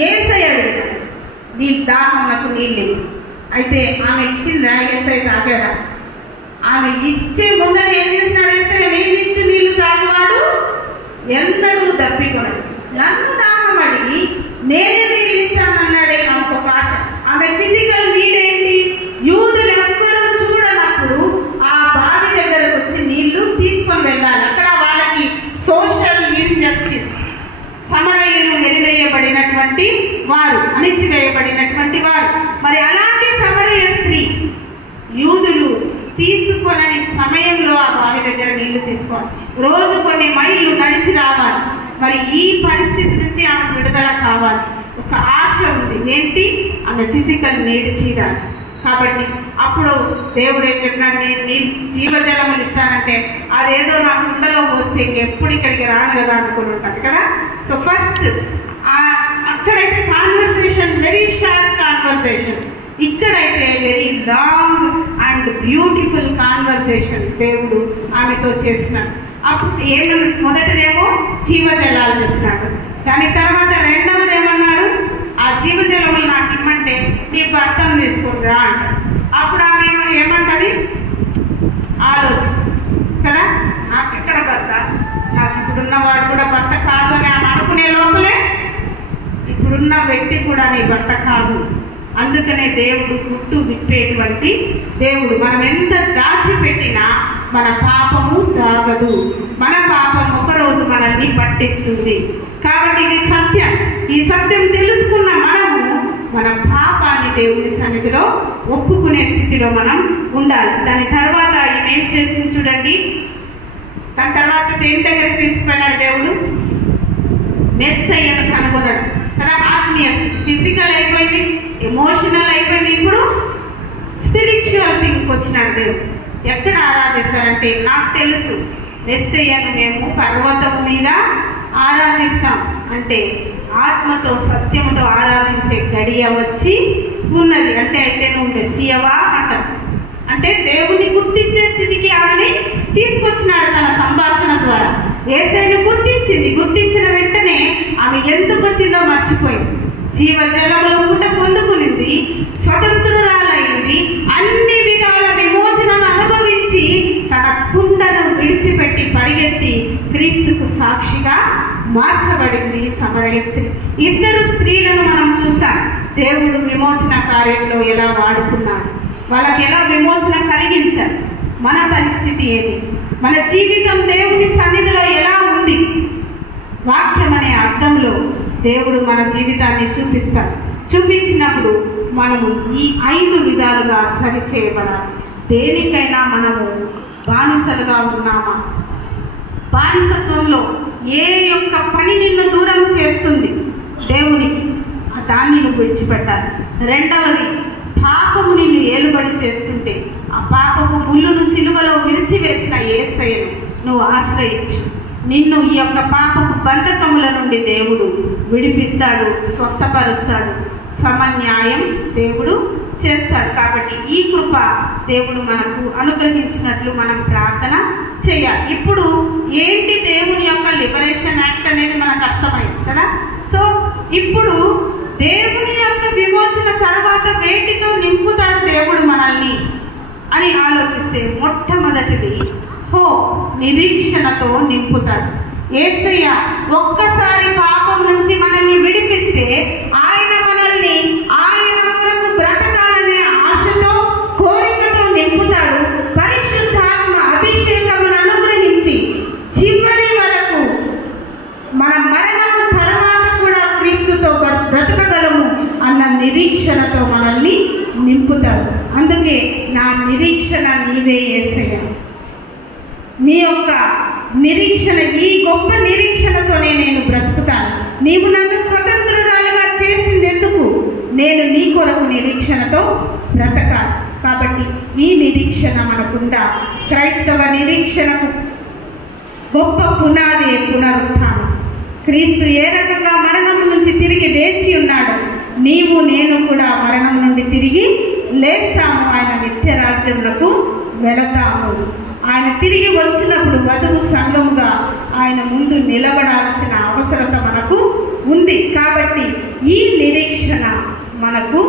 యేసయ్య అడిగినారు. నీ దాహమునకు నీళ్ళు. అయితే ఆమె ఇచ్చిందా? యేసయ్య తాగాడా? ఆమె ఇచ్చే ముందర ఏం చేసినాడు? యేసయ్య నేను ఇచ్చి నీళ్లు తాగువాడు ఎన్నడూ దప్పికొనడు. నన్ను దాహం అడిగి నేనే నీళ్ళు ఇస్తానన్నాడే. ఆమెకు ఒక ఆశ. ఆమె ఫిజికల్ నీడ్ ఏంటి? యూదులు ఎవ్వరూ చూడనప్పుడు ఆ బావి దగ్గరకు వచ్చి నీళ్లు తీసుకొని వెళ్ళాలి. అక్కడ వాళ్ళకి సోషల్ ఇన్జస్టిస్, సమరయులు వెలివేయబడినటువంటి వారు, అణిచివేయబడినటువంటి వారు. మరి అలాంటి సమరయ స్త్రీ యూదులు తీసుకొనని సమయంలో ఆ బావి దగ్గర నీళ్లు తీసుకోవాలి. రోజు కొన్ని మైళ్ళు నడిచి రావాలి. మరి ఈ పరిస్థితి నుంచి ఆమె విడుదల కావాలి. ఒక ఆశ ఉంది. ఏంటి? ఆమె ఫిజికల్ నీడ్ తీరాలి. కాబట్టి అప్పుడు దేవుడు ఏం చెప్పినాడు? నేను జీవజలములు ఇస్తానంటే అదేదో నా కుండలో పోస్తే ఇంకెప్పుడు ఇక్కడికి రాను కదా అనుకుని ఉంటాను కదా. సో ఫస్ట్ అక్కడైతే కాన్వర్సేషన్ వెరీ షార్ట్ కాన్వర్సేషన్, ఇక్కడైతే very long and beautiful conversation దేవుడు ఆమెతో చేస్తున్నాడు. అప్పుడు ఏమన్నా మొదటిదేమో జీవజలాలు చెప్పినాడు. దాని తర్వాత రెండవది ఏమన్నాడు? ఆ జీవజలములు నాకు ఇమ్మంటే నీ భర్తను తీసుకుంటురా అంటాడు. అప్పుడు ఆమె ఏమంటది? ఆలోచన కదా, నాకు ఎక్కడ భర్త, నాకు ఇప్పుడున్నవాడు కూడా భర్త కాదు అని ఆమె అనుకునే లోపలే ఇప్పుడున్న వ్యక్తి కూడా నీ భర్త కాదు. అందుకనే దేవుడు గుట్టు విప్పేటువంటి దేవుడు. మనం ఎంత దాచిపెట్టినా మన పాపము దాగదు. మన పాపం ఒకరోజు మనల్ని పట్టిస్తుంది. కాబట్టి ఇది సత్యం. ఈ సత్యం తెలుసుకున్న మనము మన పాపాన్ని దేవుని సన్నిధిలో ఒప్పుకునే స్థితిలో మనం ఉండాలి. దాని తర్వాత ఆయన ఏం చేసింది చూడండి. దాని తర్వాత దేని దగ్గరికి తీసుకుపోయినాడు దేవుడు? మెస్సయ్యను కనుగొన్నాడు కదా. ఆత్మీయ, ఫిజికల్ అయిపోయింది, ఎమోషనల్ అయిపోయింది, ఇప్పుడు స్పిరిచువల్ థింగ్కి వచ్చినాడు దేవుడు. ఎక్కడ ఆరాధిస్తారంటే, నాకు తెలుసు మెస్సయ్యను మేము పర్వతం మీద ఆరాధిస్తాం అంటే ఆత్మతో సత్యముతో ఆరాధించే గడియ వచ్చి ఉన్నది అంటే, అయితే నువ్వు మెస్సియవా అంటావు. అంటే దేవుని గుర్తించే స్థితికి ఆమెని తీసుకొచ్చినాడు తన సంభాషణ ద్వారా. యేసయ్యను గుర్తించింది. గుర్తించిన వెంటనే ఆమె ఎందుకు వచ్చిందో మర్చిపోయింది. జీవజలములు కూడా పొందుకునింది, స్వతంత్రురాలైంది, అన్ని విధాల విమోచనను అనుభవించి తన కుండను విడిచిపెట్టి పరిగెత్తి క్రీస్తుకు సాక్షిగా మార్చబడింది సమరయ స్త్రీ. ఇద్దరు స్త్రీలను మనం చూస్తాం. దేవుడు విమోచన కార్యంలో ఎలా వాడుకున్నాడు, వాళ్ళకి ఎలా విమోచన కలిగించారు. మన పరిస్థితి ఏది? మన జీవితం దేవుని సన్నిధిలో ఎలా ఉంది? వాక్యం అనే అర్థంలో దేవుడు మన జీవితాన్ని చూపిస్తాడు. చూపించినప్పుడు మనము ఈ 5 విధాలుగా సరి చేయబడాలి. దేనికైనా మనము బానిసలుగా ఉన్నామా? బానిసత్వంలో ఏ యొక్క పని నిన్ను దూరం చేస్తుంది దేవునికి, దాన్ని నువ్వు విడిచిపెట్టాలి. రెండవది, పాపము నిన్ను ఏలుబడి చేస్తుంటే ఆ పాపపు ముళ్ళును సిలువలో విరిచివేసిన యేసయ్యను నువ్వు ఆశ్రయించు. నిన్ను ఈ యొక్క పాపపు బంధకముల నుండి దేవుడు విడిపిస్తాడు, స్వస్థపరుస్తాడు, సమన్యాయం దేవుడు చేస్తాడు. కాబట్టి ఈ కృప దేవుడు మనకు అనుగ్రహించినట్లు మనం ప్రార్థన చేయాలి. ఇప్పుడు ఏంటి దేవుని యొక్క లిబరేషన్ యాక్ట్ అనేది మనకు అర్థమైంది కదా. సో ఇప్పుడు దేవుని యొక్క విమోచన తర్వాత వేటితో నింపుతాడు దేవుడు మనల్ని అని ఆలోచిస్తే, మొట్టమొదటిది నిరీక్షణతో నింపుతాడు. యేసయ్య ఒక్కసారి పాపం నుంచి మనల్ని విడిపిస్తే ఆయన మనల్ని ఆయన కొరకు బ్రతకాలనే ఆశతో, కోరికతో నింపుతాడు. పరిశుద్ధాత్మ అభిషేకమును అనుగ్రహించి చివరి వరకు మన మరణం తర్వాత కూడా క్రీస్తుతో బ్రతకగలము అన్న నిరీక్షణతో మనల్ని నింపుతాడు. అందుకే నా ఏసయ్య, నీ యొక్క నిరీక్షణ, ఈ గొప్ప నిరీక్షణతోనే నేను బ్రతుకుతాను. నీవు నన్ను స్వతంత్రురాలుగా చేసింది ఎందుకు? నేను నీ కొరకు నిరీక్షణతో బ్రతకాలి. కాబట్టి ఈ నిరీక్షణ మనకుందా. క్రైస్తవ నిరీక్షణకు గొప్ప పునాది పునరుత్థానం. క్రీస్తు ఏ రకంగా మరణం నుంచి తిరిగి లేచి ఉన్నాడు, నీవు నేను కూడా మరణం నుండి తిరిగి లేస్తాము. ఆయన నిత్య రాజ్యములకు వెళతాము. ఆయన తిరిగి వచ్చినప్పుడు వధువు సంఘముగా ఆయన ముందు నిలబడాల్సిన అవసరత మనకు ఉంది. కాబట్టి ఈ నిరీక్షణ మనకు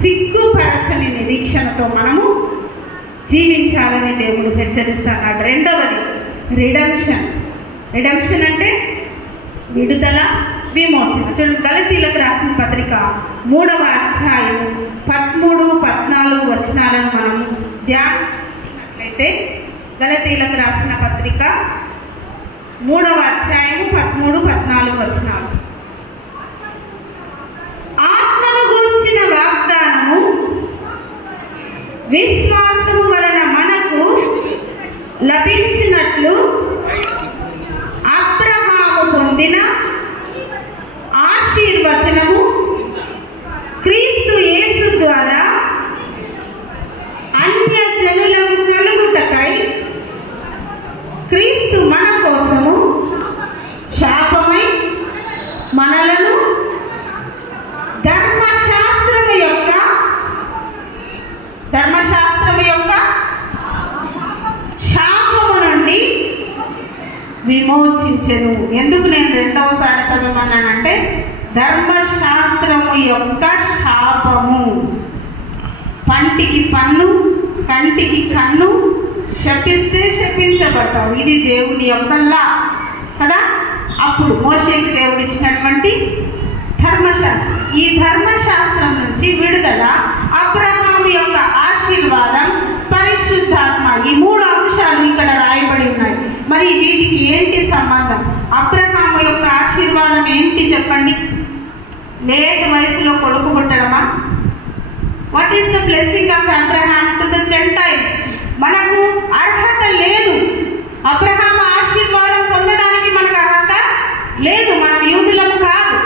సిగ్గుపరచని నిరీక్షణతో మనము జీవించాలని దేవుడు హెచ్చరిస్తున్నాడు. రెండవది రిడెంప్షన్. రిడెంప్షన్ అంటే విడుదల, విమోచన. చూడండి, గలతీలకు రాసిన పత్రిక 3వ అధ్యాయం 13-14 వచనాలను మనం ధ్యానించినట్లయితే, గలతీలకు రాసిన పత్రిక 3వ అధ్యాయం 13-14 వచనాలు. ఆత్మను గురించిన వాగ్దానము విశ్వాసము వలన మనకు లభించినట్లు అబ్రహాము పొందిన ఆశీర్వచనము క్రీస్తు యేసు ద్వారా అన్యజనులకు కలుగుటకై క్రీస్తు మన కోసము శాపమై మనలను ధర్మశాస్త్రము యొక్క శాపము నుండి విమోచించెను. ఎందుకు నేను రెండవసారి చదవమన్నానంటే, ధర్మశాస్త్రము యొక్క శాపము. పంటికి పన్ను, కంటికి కన్ను, శపిస్తే శపించబడతావు. ఇది దేవుని యొక్క లా కదా. అప్పుడు మోషేకి దేవుడు ఇచ్చినటువంటి ధర్మశాస్త్రం. ఈ ధర్మశాస్త్రం నుంచి విడుదల, అబ్రహాము యొక్క ఆశీర్వాదం, పరిశుద్ధాత్మ, ఈ 3 అంశాలు ఇక్కడ రాయబడి ఉన్నాయి. మరి వీటికి ఏంటి సంబంధం? అబ్రహాము యొక్క ఆశీర్వాదం ఏంటి చెప్పండి? లేట్ వయసులో కొడుకు పుట్టడమా? What is the blessing of Abraham to the Gentiles? మనకు అర్హత లేదు. అబ్రహాము ఆశీర్వాదం పొందడానికి మనకు అర్హత లేదు, మనం యూదులం కాదు.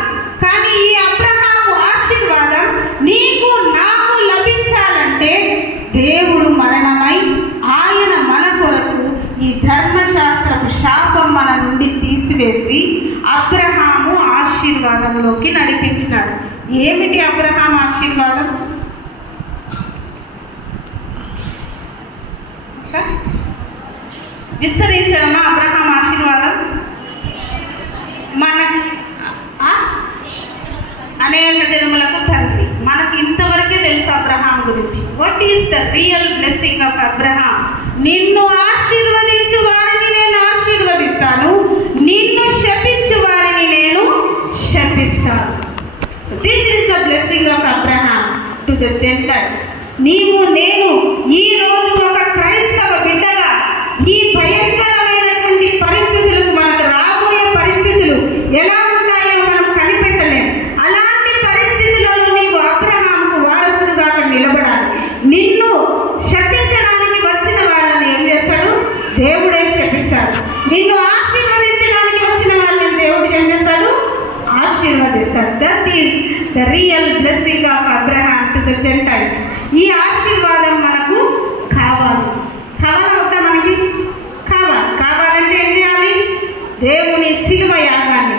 కానీ ఈ అబ్రహాము ఆశీర్వాదం నీకు నాకు లభించాలంటే దేవుడు మరణమై ఆయన మన కొరకు ఈ ధర్మశాస్త్రపు శాపం మన నుండి తీసివేసి అబ్రహాము ఆశీర్వాదంలోకి నడిపించినాడు. ఏమిటి అబ్రహాం ఆశీర్వాదం? విస్తరించడమా అబ్రహాం ఆశీర్వాదం? మన అనేక జన్మలకు తండ్రి. మనకు ఇంతవరకే తెలుసు అబ్రహాం గురించి. What is the real blessing of Abraham? నిన్ను ఆశీర్వదించు వారిని నేను ఆశీర్వదిస్తాను, నిన్ను శపించు వారిని నేను శపిస్తాను. This is the blessing of Abraham to the Gentiles. నీవు నేను ఈ రోజు ఒక క్రైస్తవ బిడ్డగా ఈ భయంకరమైనటువంటి పరిస్థితులకు, మనకు రాబోయే పరిస్థితులు ఎలా ఉంటాయో మనం కనిపెట్టలేము. అలాంటి పరిస్థితులలో నీవు అబ్రహాముకు వారసుడుగా నిలబడాలి. నిన్ను శపించడానికి వచ్చిన వాళ్ళని ఏం చేస్తాడు? దేవుడే శపిస్తాడు. నిన్ను ఆశీర్వదించడానికి వచ్చిన వాళ్ళని దేవుడు ఏం చేస్తాడు? ఆశీర్వదిస్తాడు. That is the real blessing of Abraham to the Gentiles. ఈ ఆశీర్వాదం మనకు కావాలి. కావాలంటే మనకి కావాలంటే ఏం చేయాలి? దేవుని శిలువ యాగాన్ని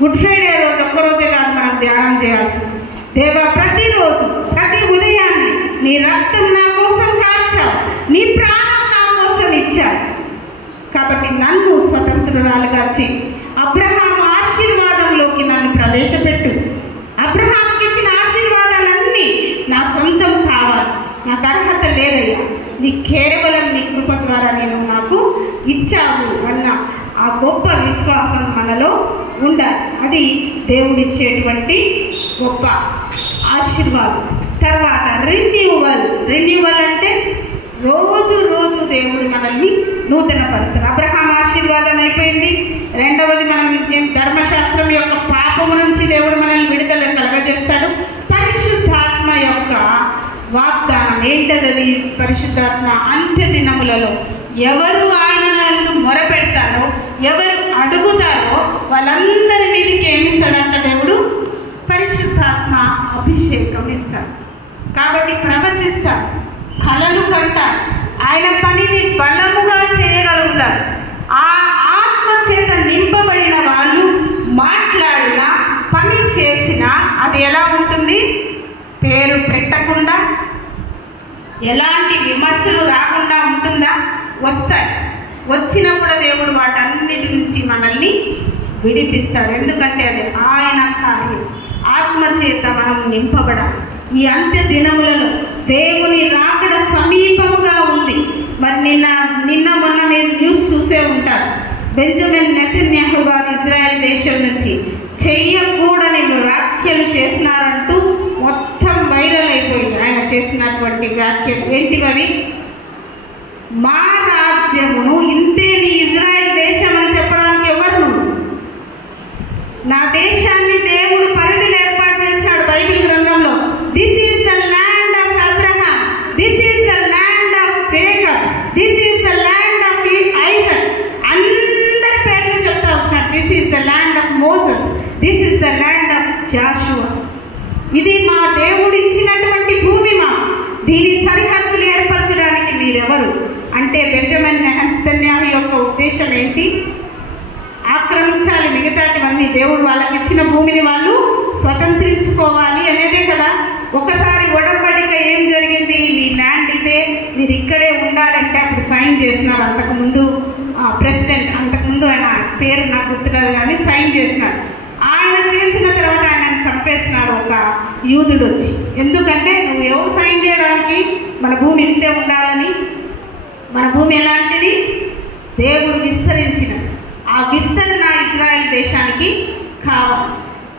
గుడ్ ఫ్రైడే రోజు ఒక్కరోజే కాదు మనం ధ్యానం చేయాల్సింది. దేవా, ప్రతిరోజు ప్రతి ఉదయాన్ని నీ రక్తం నా కోసం కాచావు, నీ ప్రాణం నా కోసం ఇచ్చావు. కాబట్టి నన్ను స్వతంత్రురాలుగా చేయి. అబ్రహాం ఆశీర్వాదంలోకి నన్ను ప్రవేశపెట్టు. అబ్రహాంకి ఇచ్చిన ఆశీర్వాదాలన్నీ నా సొంతం కావాలి. నాకు అర్హత లేదయ్యా, నీ కేవలం నీ కృప ద్వారా నేను నాకు ఇచ్చావు అన్న ఆ గొప్ప విశ్వాసం మనలో ఉండాలి. అది దేవుడిచ్చేటువంటి గొప్ప ఆశీర్వాదం. తర్వాత రెన్యూవల్ అంటే రోజు రోజు దేవుడు మనల్ని నూతన పరుస్తాడు. అబ్రహాం ఆశీర్వాదం అయిపోయింది. రెండవది, మనం ధర్మశాస్త్రం యొక్క పాపము నుంచి దేవుడు మనల్ని విడుదల కలగజేస్తాడు. పరిశుద్ధాత్మ యొక్క వాగ్దానం ఏంటది? పరిశుద్ధాత్మ అంత్య దినములలో ఎవరు ఆయనను మొరపెడతారో, ఎవరు అడుగుతారో వాళ్ళందరి మీదకి ఏమిస్తాడంట దేవుడు? పరిశుద్ధాత్మ అభిషేకం ఇస్తాడు. కాబట్టి ప్రవచిస్తారు, కలలు కంటారు, ఆయన పనిని బలముగా చేయగలుగుతారు. ఆ ఆత్మ చేత నింపబడిన వాళ్ళు మాట్లాడిన పని చేసిన అది ఎలా ఉంటుంది? పేరు పెట్టకుండా, ఎలాంటి విమర్శలు రాకుండా ఉంటుందా? వస్తాయి. వచ్చినప్పుడు దేవుడు వాటన్నిటి నుంచి మనల్ని విడిపిస్తాడు. ఎందుకంటే అది ఆయన కార్యం. ఆత్మ చేత మనం నింపబడాలి. ఈ అంత్య దినములలో దేవుని రాకడ సమీపముగా ఉంది. మరి నిన్న మొన్న మీరు న్యూస్ చూసే ఉంటారు. బెంజమిన్ నెతన్యాహు గారు ఇజ్రాయెల్ దేశం నుంచి చెయ్యకూడని వ్యాఖ్యలు చేసినారంటూ మొత్తం వైరల్ అయిపోయింది. ఆయన చేసినటువంటి వ్యాఖ్యలు ఏంటివవి? మా రాజ్యమును ఇంతే నీ ఇజ్రాయెల్ దేశం అని చెప్పడానికి ఎవరు? నా దేశాన్ని దేవుడు పరిధిలో ఏర్పాటు చేసినాడు బైబిల్ గ్రంథంలో. This is the land of Abraham, this is the land of Jacob, this is the land of Isaac. అందరి పేర్లు చెప్తా వస్తున్నాడు. This is the land of Moses, this is the land of Jashuva. ఇది మా దేవుడు ఇచ్చినటువంటి భూమి. దీని సరిహద్దులు ఏర్పరచడానికి మీరెవరు అంటే బెంజమిన్ నెతన్యాహు యొక్క ఉద్దేశం ఏంటి? ఆక్రమించాలి, మిగతాటివన్నీ దేవుడు వాళ్ళకి ఇచ్చిన భూమిని వాళ్ళు స్వతంత్రించుకోవాలి అనేదే కదా. ఒకసారి ఒడంబడిక ఏం జరిగింది? మీ ల్యాండ్ ఇదే, మీరు ఇక్కడే ఉండాలంటే అప్పుడు సైన్ చేసినారు. అంతకుముందు ప్రెసిడెంట్, అంతకుముందు ఆయన పేరు నాకు గుర్తురాదు కానీ సైన్ చేసినాడు. ఆయన చేసిన తర్వాత ఆయనను చంపేసినాడు ఒక యూదుడు వచ్చి. ఎందుకంటే నువ్వు ఎవరు సైన్ చేయడానికి? మన భూమి ఇంతే ఉండాలని. మన భూమి ఎలాంటిది? దేవుడు విస్తరించిన ఆ విస్తరణ ఇజ్రాయెల్ దేశానికి కావాలి.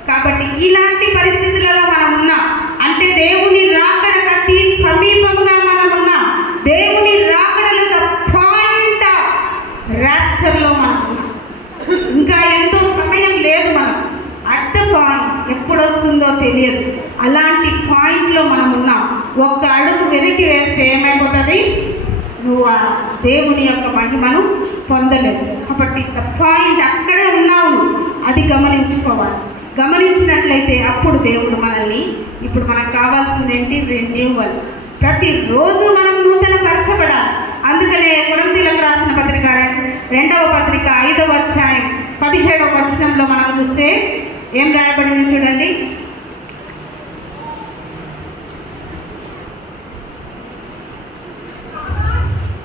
కాబట్టి ఇలాంటి పరిస్థితులలో మనం ఉన్నాం. అంటే దేవుని రాకడకు అతి సమీపంగా మనం ఉన్నాం. దేవుని రాకడలో ద పాయింట్ ఆఫ్ ర్యాప్చర్లో మనం ఉన్నాం. ఇంకా ఎంతో సమయం లేదు. మనం అట్ ద పాయింట్, ఎప్పుడు వస్తుందో తెలియదు. అలాంటి పాయింట్లో మనం ఉన్నాం. ఒక్క అడుగు వెనక్కి వేస్తే ఏమైపోతుంది? నువ్వు ఆ దేవుని యొక్క మహిమను పొందలేవు. కాబట్టి ద పాయింట్ అక్కడే ఉన్నావు, అది గమనించుకోవాలి. గమనించినట్లయితే అప్పుడు దేవుడు మనల్ని, ఇప్పుడు మనకు కావాల్సింది ఏంటి? రెన్యూవల్. ప్రతిరోజు మనం నూతన పరచబడాలి. అందుకనే కొరింథీయులకు రాసిన పత్రిక 2వ పత్రిక 5వ అధ్యాయం 17వ వచనంలో మనం చూస్తే ఏం రాయబడింది చూడండి.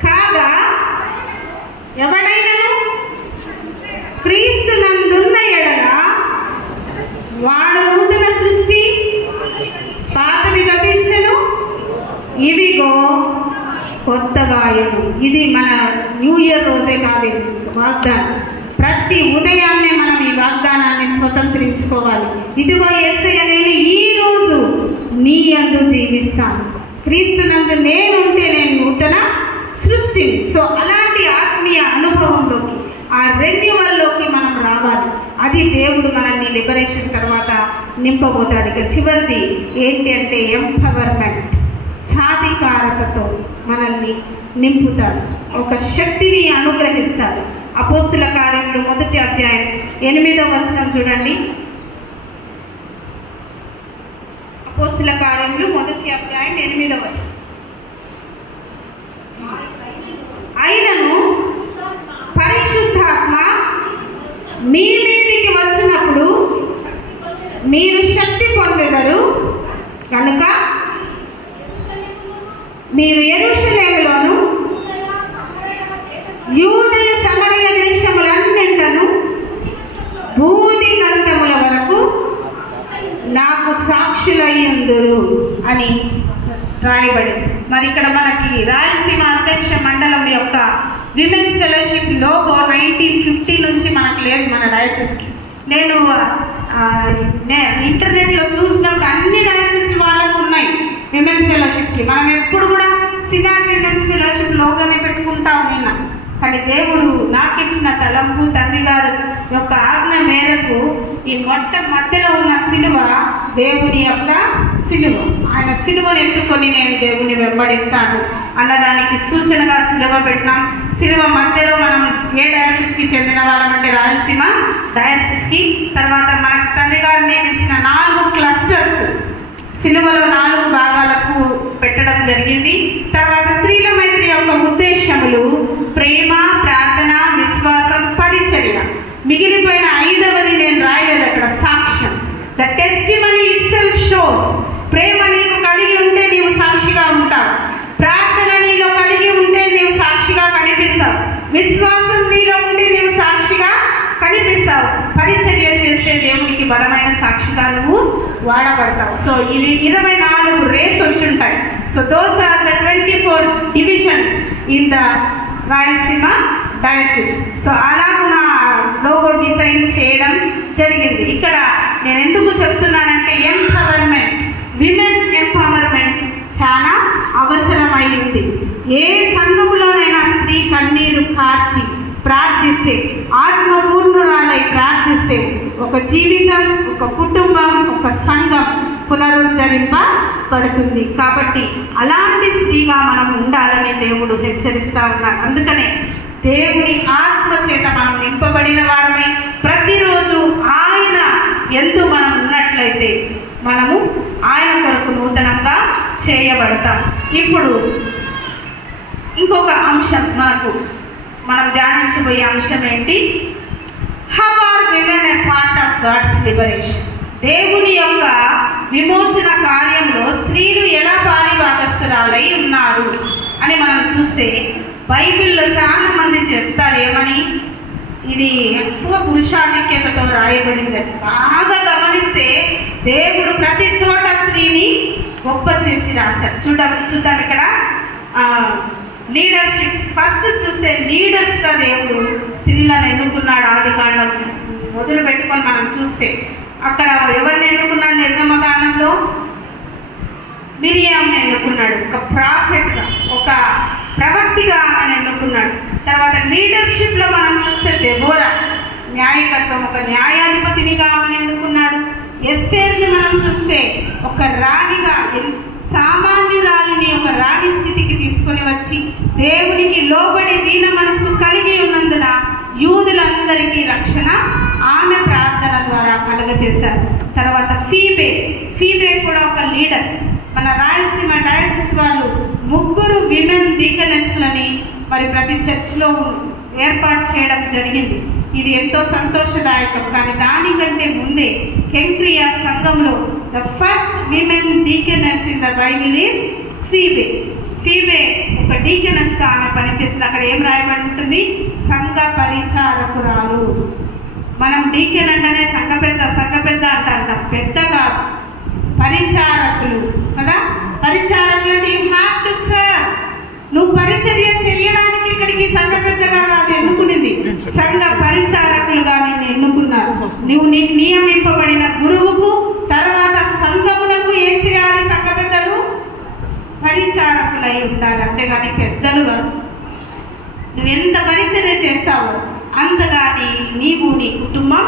కాగా ఎవడైనను క్రీస్తునందున్న ఎడల వాడు నూతన సృష్టి, పాతవి గతించెను, ఇవిగో కొత్తగాయను. ఇది మన న్యూ ఇయర్ రోజే కాదు, వాగ్దానం. ప్రతి ఉదయాన్నే మనం ఈ వాగ్దానాన్ని స్వతంత్రించుకోవాలి. ఇదిగో యేసయ్య, నేను ఈ రోజు నీ యందు జీవిస్తాను, క్రీస్తునందు నేనుంటే నేను నూతన సృష్టిని. సో అలాంటి ఆత్మీయ అనుభవంలోకి, ఆ రెన్యువల్లోకి మనం రావాలి. అది దేవుడు మనల్ని లిబరేషన్ తర్వాత నింపబోతాడు. ఇక చివరిది ఏంటి అంటే ఎంపవర్మెంట్, సాధికారతతో మనల్ని నింపుతాడు, ఒక శక్తిని అనుగ్రహిస్తాడు. అపోస్తుల కార్యములు 1వ అధ్యాయం 8వ వచనం చూడండి. అపోస్తుల కార్యములు 1వ అధ్యాయం 8వ వచనం. అయినను పరిశుద్ధాత్మ మీ మీదికి వచ్చినప్పుడు మీరు శక్తి పొందెదరు కనుక మీరు యెరూషలేములోను యూదయ సమరయ దేశములన్నింటను భూది గంతముల వరకు నాకు సాక్షులయ్యుందురు అని రాయబడింది. మరి ఇక్కడ మనకి రాయలసీమ అధ్యక్ష మండలం యొక్క విమెన్స్ ఫెలోషిప్ లోగో 1950 నుంచి మనకు లేదు మన డయాసిస్కి. నేను ఇంటర్నెట్లో చూసినప్పుడు అన్ని డయాసిస్ వాళ్ళకు ఉన్నాయి విమెన్స్ ఫెలోషిప్కి. మనం ఎప్పుడు కూడా సినాట్ విమెన్స్ ఫెలోషిప్ లోగోనే పెట్టుకుంటాం నేను. కానీ దేవుడు నాకు ఇచ్చిన తలంపు, తండ్రి గారు యొక్క ఆజ్ఞ మేరకు ఈ మధ్యలో ఉన్న సిలువ దేవుని యొక్క సిలువ. ఆయన సిలువను ఎత్తుకొని నేను దేవుని వెంబడిస్తాను అన్నదానికి సూచనగా సిలువ పెట్టినాం. సిలువ మధ్యలో మనం ఏ డయాసిస్కి చెందిన వాళ్ళమంటే రాయలసీమ డయాసిస్కి. తర్వాత మన తండ్రి గారు నియమించిన 4 క్లస్టర్స్ సిలువలో 4 భాగాలకు పెట్టడం జరిగింది. తర్వాత స్త్రీల మైత్రి యొక్క ఉద్దేశములు ప్రేమ, ప్రార్థన, విశ్వాసం, పరిచర్య. మిగిలిపోయిన 5వది నేను రాయలేదు అక్కడ, సాక్ష్యం. The testimony itself shows. ప్రేమ నీకు కలిగి ఉంటే నీవు సాక్షిగా ఉంటావు. ప్రార్థన నీలో కలిగి ఉంటే నీవు సాక్షిగా కనిపిస్తావు. విశ్వాసం నీలో ఉంటే నీవు సాక్షిగా కనిపిస్తావు. పరిచర్య చేస్తే దేవునికి బలమైన సాక్షిగా నువ్వు వాడబడతావు. సో ఇవి 24 రేస్ వచ్చి ఉంటాయి. So those are the 24 divisions in the Rayalaseema diocese. So అలాగూ నా లోగో డిజైన్ చేయడం జరిగింది. ఇక్కడ నేను ఎందుకు చెప్తున్నానంటే ఎంపవర్మెంట్, విమెన్ ఎంపవర్మెంట్ చాలా అవసరమైంది. ఏ సంఘములోనైనా స్త్రీ కన్నీరు కార్చి ప్రార్థిస్తే, ఆత్మపూర్ణురాలై ప్రార్థిస్తే ఒక జీవితం, ఒక కుటుంబం, ఒక సంఘం పునరుద్ధరింపబడుతుంది. కాబట్టి అలాంటి స్త్రీగా మనం ఉండాలని దేవుడు హెచ్చరిస్తూ ఉన్నాడు. అందుకనే దేవుని ఆత్మ చేత మనం నింపబడిన వారమై ప్రతిరోజు ఆయన యందు మనం ఉన్నట్లయితే మనము ఆయన కొరకు నూతనంగా చేయబడతాం. ఇప్పుడు ఇంకొక అంశం మనం ధ్యానించబోయే అంశం ఏంటి? How are women a part of God's liberation? దేవుని యొక్క విమోచన కార్యంలో స్త్రీలు ఎలా పాలిభాగస్తురాలై ఉన్నారు అని మనం చూస్తే బైబిల్లో చాలా మంది చెప్తారు ఏమని, ఇది ఎక్కువ పురుషాధిక్యతతో రాయబడింది. బాగా గమనిస్తే దేవుడు ప్రతి చోట స్త్రీని గొప్ప చేసి రాశారు. చూద్దాం ఇక్కడ లీడర్షిప్. ఫస్ట్ చూస్తే లీడర్స్గా దేవుడు స్త్రీలను ఎన్నుకున్నాడు. ఆదికాండం మొదలు పెట్టుకొని మనం చూస్తే అక్కడ ఎవరిని ఎన్నుకున్నాడు? నిర్గమకాండంలో మిరియామ్ని ఎన్నుకున్నాడు. ఒక ప్రాఫెట్గా, ఒక ప్రవక్తిగా ఆయన ఎన్నుకున్నాడు. తర్వాత లీడర్షిప్లో మనం చూస్తే దెబోరా న్యాయకత్వం, ఒక న్యాయాధిపతినిగా ఆమెను ఎన్నుకున్నాడు. ఎస్తేర్ని మనం చూస్తే ఒక రాణిగా, సామాన్యురాలిని ఒక రాణి స్థితికి తీసుకొని వచ్చి దేవునికి లోబడి దీన మనస్సు కలిగి ఉన్నందున యూదులందరికీ రక్షణ ఆమె ప్రార్థన ద్వారా కలుగజేశారు. తర్వాత ఫీబే కూడా ఒక లీడర్. మన రాయలసీమ డయాసిస్ వాళ్ళు 3 విమెన్ డీకనెస్లని మరి ప్రతి చర్చ్లో ఏర్పాటు చేయడం జరిగింది. ఇది ఎంతో సంతోషదాయకం. కానీ దానికంటే ముందే కెంక్రియా సంఘంలో the first women Deaconess in the Bible is Phoebe ఒక డీకనెస్గా ఆమె పనిచేసింది. అక్కడ ఏం రాయబడి ఉంటుంది? సంఘ పరిచారకురాలు. మనం డీకెన్ అంటేనే సంఘ పెద్ద అంటారు. పెద్దగా పరిచారకులు కదా. పరిచారకులు నువ్వు పరిచర్య చేయడానికి ఇక్కడికి సంఘ పెద్దగా కాదు ఎన్నుకునింది, సంఘ పరిచారకులుగా నేను ఎన్నుకున్నారు. నువ్వు నీకు నియమింపబడిన గురువుకు తర్వాత సంఘమునకు ఏం చేయాలి? సంఘ పెద్దలు పరిచారకులై ఉండాలి, అంతేగాని పెద్దలుగా. నువ్వు ఎంత పరిచర్య చేస్తావో అంతగాని నీవు నీ కుటుంబం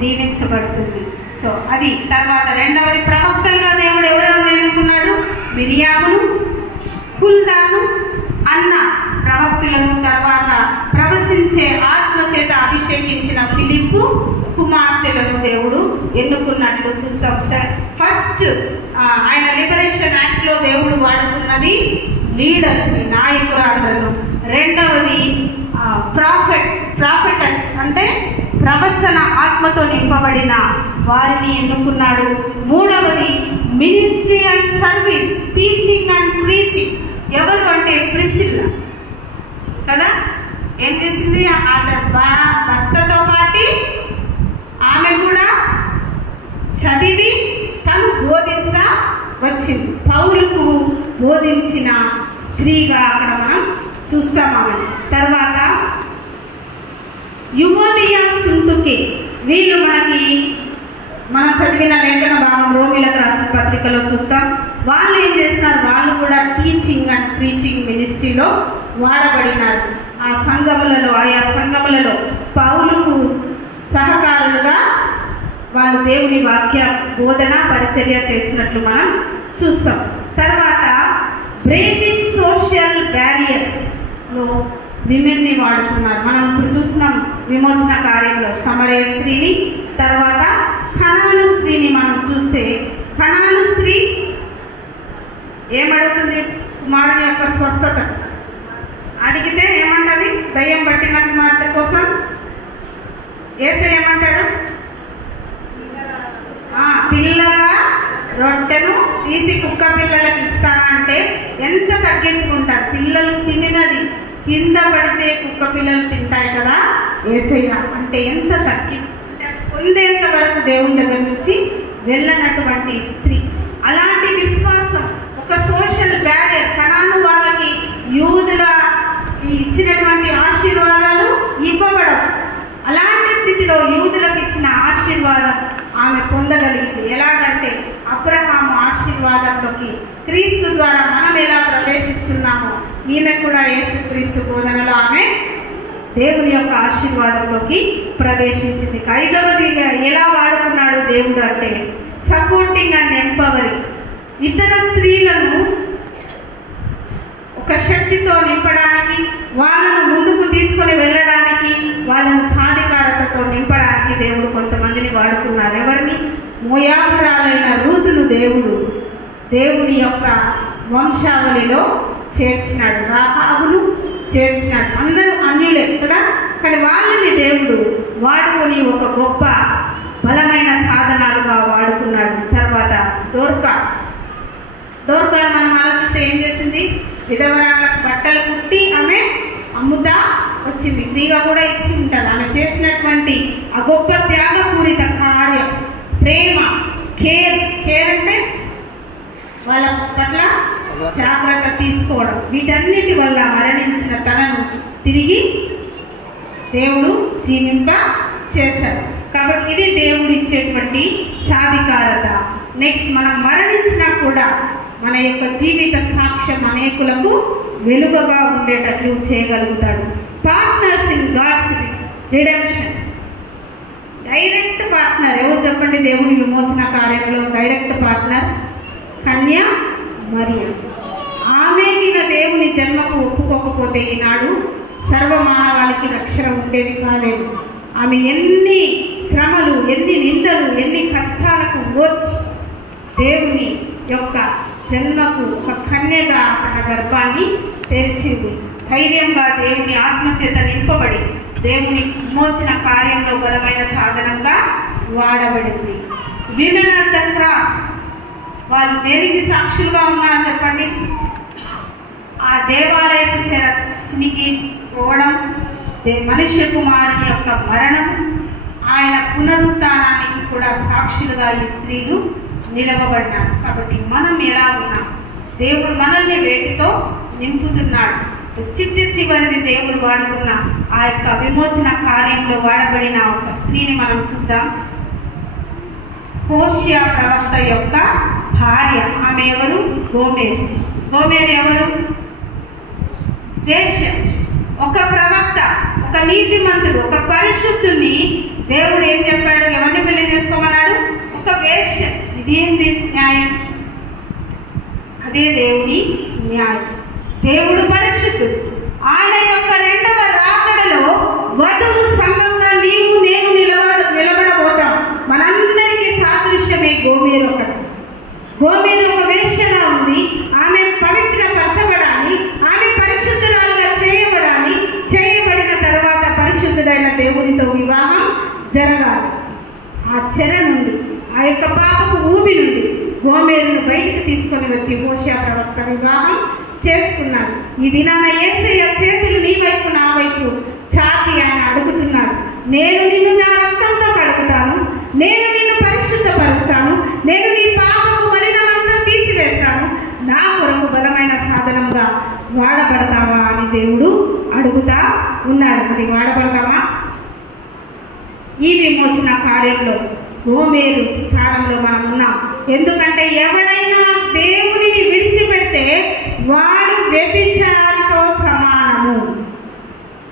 దీవించబడుతుంది. సో అది. తర్వాత రెండవది ప్రవక్తలుగా దేవుడు ఎవరెవరు ఎన్నుకున్నాడు? మిరియామును, హుల్దాను, అన్న ప్రవక్తులను, తర్వాత ప్రవచించే ఆత్మ చేత అభిషేకించిన ఫిలిప్పు కుమార్తెలను దేవుడు ఎన్నుకున్నట్లు చూస్తాం. ఫస్ట్ ఆయన లిబరేషన్ యాక్ట్లో దేవుడు వాడుకున్నది లీడర్స్ని, నాయకురాలను. రెండవది ప్రాఫెటస్ అంటే ప్రవచన ఆత్మతో నింపబడిన వారిని ఎన్నుకున్నాడు. మూడవది ministry and service, teaching and preaching. ఎవరు అంటే ప్రిసిల్లా కదా. ఏం చేసింది? భర్తతో పాటు ఆమె కూడా చదివి తను బోధిస్తా వచ్చింది. పౌలుకు బోధించిన స్త్రీగా అక్కడ మనం చూస్తాం ఆమె. తర్వాత యువనియా సుంటుకే, వీళ్ళు మనం చదివిన లేఖన భాగం రోమిలకు రాసిన పత్రికలో చూస్తాం. వాళ్ళు ఏం చేస్తున్నారు? వాళ్ళు కూడా టీచింగ్ అండ్ ప్రీచింగ్ మినిస్ట్రీలో వాడబడినారు. ఆయా సంఘములలో పౌలుకు సహకారులుగా వాళ్ళు దేవుని వాక్య బోధన పరిచర్య చేసినట్లు మనం చూస్తాం. తర్వాత బ్రేకింగ్ సోషల్ బ్యారియర్స్లో విమెన్ని వాడుతున్నారు. మనం ఇప్పుడు చూస్తున్నాం విమోచన కార్యంలో సమరయ స్త్రీని, తర్వాత కనాను స్త్రీని మనం చూస్తే కనాను స్త్రీ ఏమడుగుతుంది? కుమారుని యొక్క స్వస్థత అడిగితే ఏమంటది? దయ్యం పట్టిన కుమార్తె కోసం యేసయ్య ఏమంటాడు? పిల్లల రొట్టెను తీసి కుక్క పిల్లలకు ఇస్తానంటే ఎంత తగ్గించుకుంటారు. పిల్లలు తినినది కింద పడితే కుక్క పిల్లలు తింటాయి కదా యేసయ్య అంటే ఎంత పొందేంత వరకు దేవుని దగ్గర నుంచి వెళ్ళనటువంటి స్త్రీ. అలాంటి విశ్వాసం ఒక సోషల్ బ్యారియర్. కనాను వాళ్ళకి యూదుల ఇచ్చినటువంటి ఆశీర్వాదాలు ఇవ్వబడవు. అలాంటి స్థితిలో యూదులకు ఇచ్చిన ఆశీర్వాదం ఆమె పొందగలిగింది. ఎలాగంటే అబ్రహాము ఆశీర్వాదంలోకి క్రీస్తు ద్వారా మనం ఎలా ప్రవేశిస్తున్నామో ఈమె కూడా యేసుక్రీస్తు బోధనలో ఆమె దేవుని యొక్క ఆశీర్వాదంలోకి ప్రవేశించింది. ఐదవదిగా ఎలా వాడుకున్నాడు దేవుడు అంటే సపోర్టింగ్ అండ్ ఎంపవరింగ్. ఇతర స్త్రీలను ఒక శక్తితో నింపడానికి, వాళ్ళను ముందుకు తీసుకొని వెళ్ళడానికి, వాళ్ళను సాధికారతతో నింపడానికి దేవుడు కొంతమందిని వాడుకున్నారు. ఎవరిని? మోయాబురాలైన రూతును దేవుని యొక్క వంశావళిలో చేర్చినాడు. రాహాబును చేర్చినాడు. అందరూ అన్యులే కదా, కానీ వాళ్ళని దేవుడు వాడుకొని ఒక గొప్ప బలమైన సాధనాలుగా వాడుకున్నాడు. తర్వాత దోర్కా మనం ఆలోచిస్తే ఏం చేసింది? విధవరాలకు బట్టలు కుట్టి ఆమె అమ్ముతా వచ్చింది. ఫ్రీగా కూడా ఇచ్చి ఉంటారు. ఆమె చేసినటువంటి ఆ గొప్ప త్యాగపూరిత కార్యం, ప్రేమ, కేర్ అంటే వాళ్ళ పట్ల జాగ్రత్త తీసుకోవడం, వీటన్నిటి వల్ల మరణించిన తనను తిరిగి దేవుడు జీవింప చేశాడు. కాబట్టి ఇది దేవుడు ఇచ్చేటువంటి సాధికారత. నెక్స్ట్, మనం మరణించినా కూడా మన యొక్క జీవిత సాక్ష్యం అనేకులకు వెలుగుగా ఉండేటట్లు చేయగలుగుతాడు. Partners in God's redemption. Direct partner ఎవరు చెప్పండి? దేవుని విమోచన కార్యంలో డైరెక్ట్ పార్ట్నర్ కన్య మరియ. ఆమె దేవుని జన్మకు ఒప్పుకోకపోతే ఈనాడు సర్వమానవాళికి రక్షణ ఉండేది కాలేదు. ఆమె ఎన్ని శ్రమలు, ఎన్ని నిందలు, ఎన్ని కష్టాలకు వచ్చి దేవుని యొక్క జన్మకు ఒక కన్యగా తన గర్భాన్ని తెరిచింది. ధైర్యంగా దేవుని ఆత్మచేత నింపబడి దేవుని విమోచన కార్యంలో బలమైన సాధనంగా వాడబడింది. Women of the cross. వాళ్ళు దేనికి సాక్షులుగా ఉన్నారు చెప్పండి? ఆ దేవాలయం చేరనికి పోవడం, మనుష్య కుమారుని యొక్క మరణం, ఆయన పునరుత్థానానికి కూడా సాక్షులుగా ఈ స్త్రీలు నిలవబడినారు. కాబట్టి మనం ఎలా ఉన్నాం? దేవుడు మనల్ని వేటితో నింపుతున్నాడు. చివరిది దేవుడు వాడుకున్న ఆ యొక్క విమోచన కార్యంలో వాడబడిన ఒక స్త్రీని మనం చూద్దాం. హోషియా ప్రవక్త యొక్క భార్య. ఆమె ఎవరు? గోమెరు. గోమెరు ఎవరు? వేశ్య. ఒక ప్రవక్త, ఒక నీతిమంతుడు, ఒక పరిశుద్ధుని దేవుడు ఏం చెప్పాడు? ఎవరిని పెళ్లి చేసుకోమన్నాడు? ఒక వేశ్య. ఇదేంటి న్యాయం? అదే దేవుని న్యాయం. దేవుడు పరిశుద్ధుడు. ఆయన యొక్క రెండవ రాకడలో వధువు సంఘంగా నీవు నేను నిలబడబోతాం. మనందరికీ సాదృశ్యమే గోమెరు. గోమెరు ఒక వేశ్యగా ఉంది. ఆమె పవిత్రపరచబడాలి, ఆమె పరిశుద్ధురాలుగా చేయబడిన తర్వాత పరిశుద్ధుడైన దేవునితో వివాహం జరగాలి. ఆ చెర నుండి, ఆ యొక్క పాపపు ఊబి నుండి గోమెరును బయటికి తీసుకొని వచ్చి హోషియా ప్రవక్త వివాహం చేసుకున్నాడు. ఈ దినాన యేసయ్య చేతులు నీ వైపు నా వైపు చాపి ఆయన అడుగుతున్నాడు, నేను నిన్ను నా రక్తంతో కడుగుతాను, నేను నిన్ను పరిశుద్ధపరుస్తాను, నేను నీ పాపపు మలినమంతా తీసివేస్తాను, నా కొరకు బలమైన సాధనంగా వాడబడతావా అని దేవుడు అడుగుతా ఉన్నాడు. మరి వాడబడతావా? ఈ విమోచన కార్యంలో గోమెరు స్థానంలో మనం ఉన్నాం. ఎందుకంటే ఎవడైనా దేవునిని విడిచిపెడితే వాడు వ్యభిచారితో సమానము.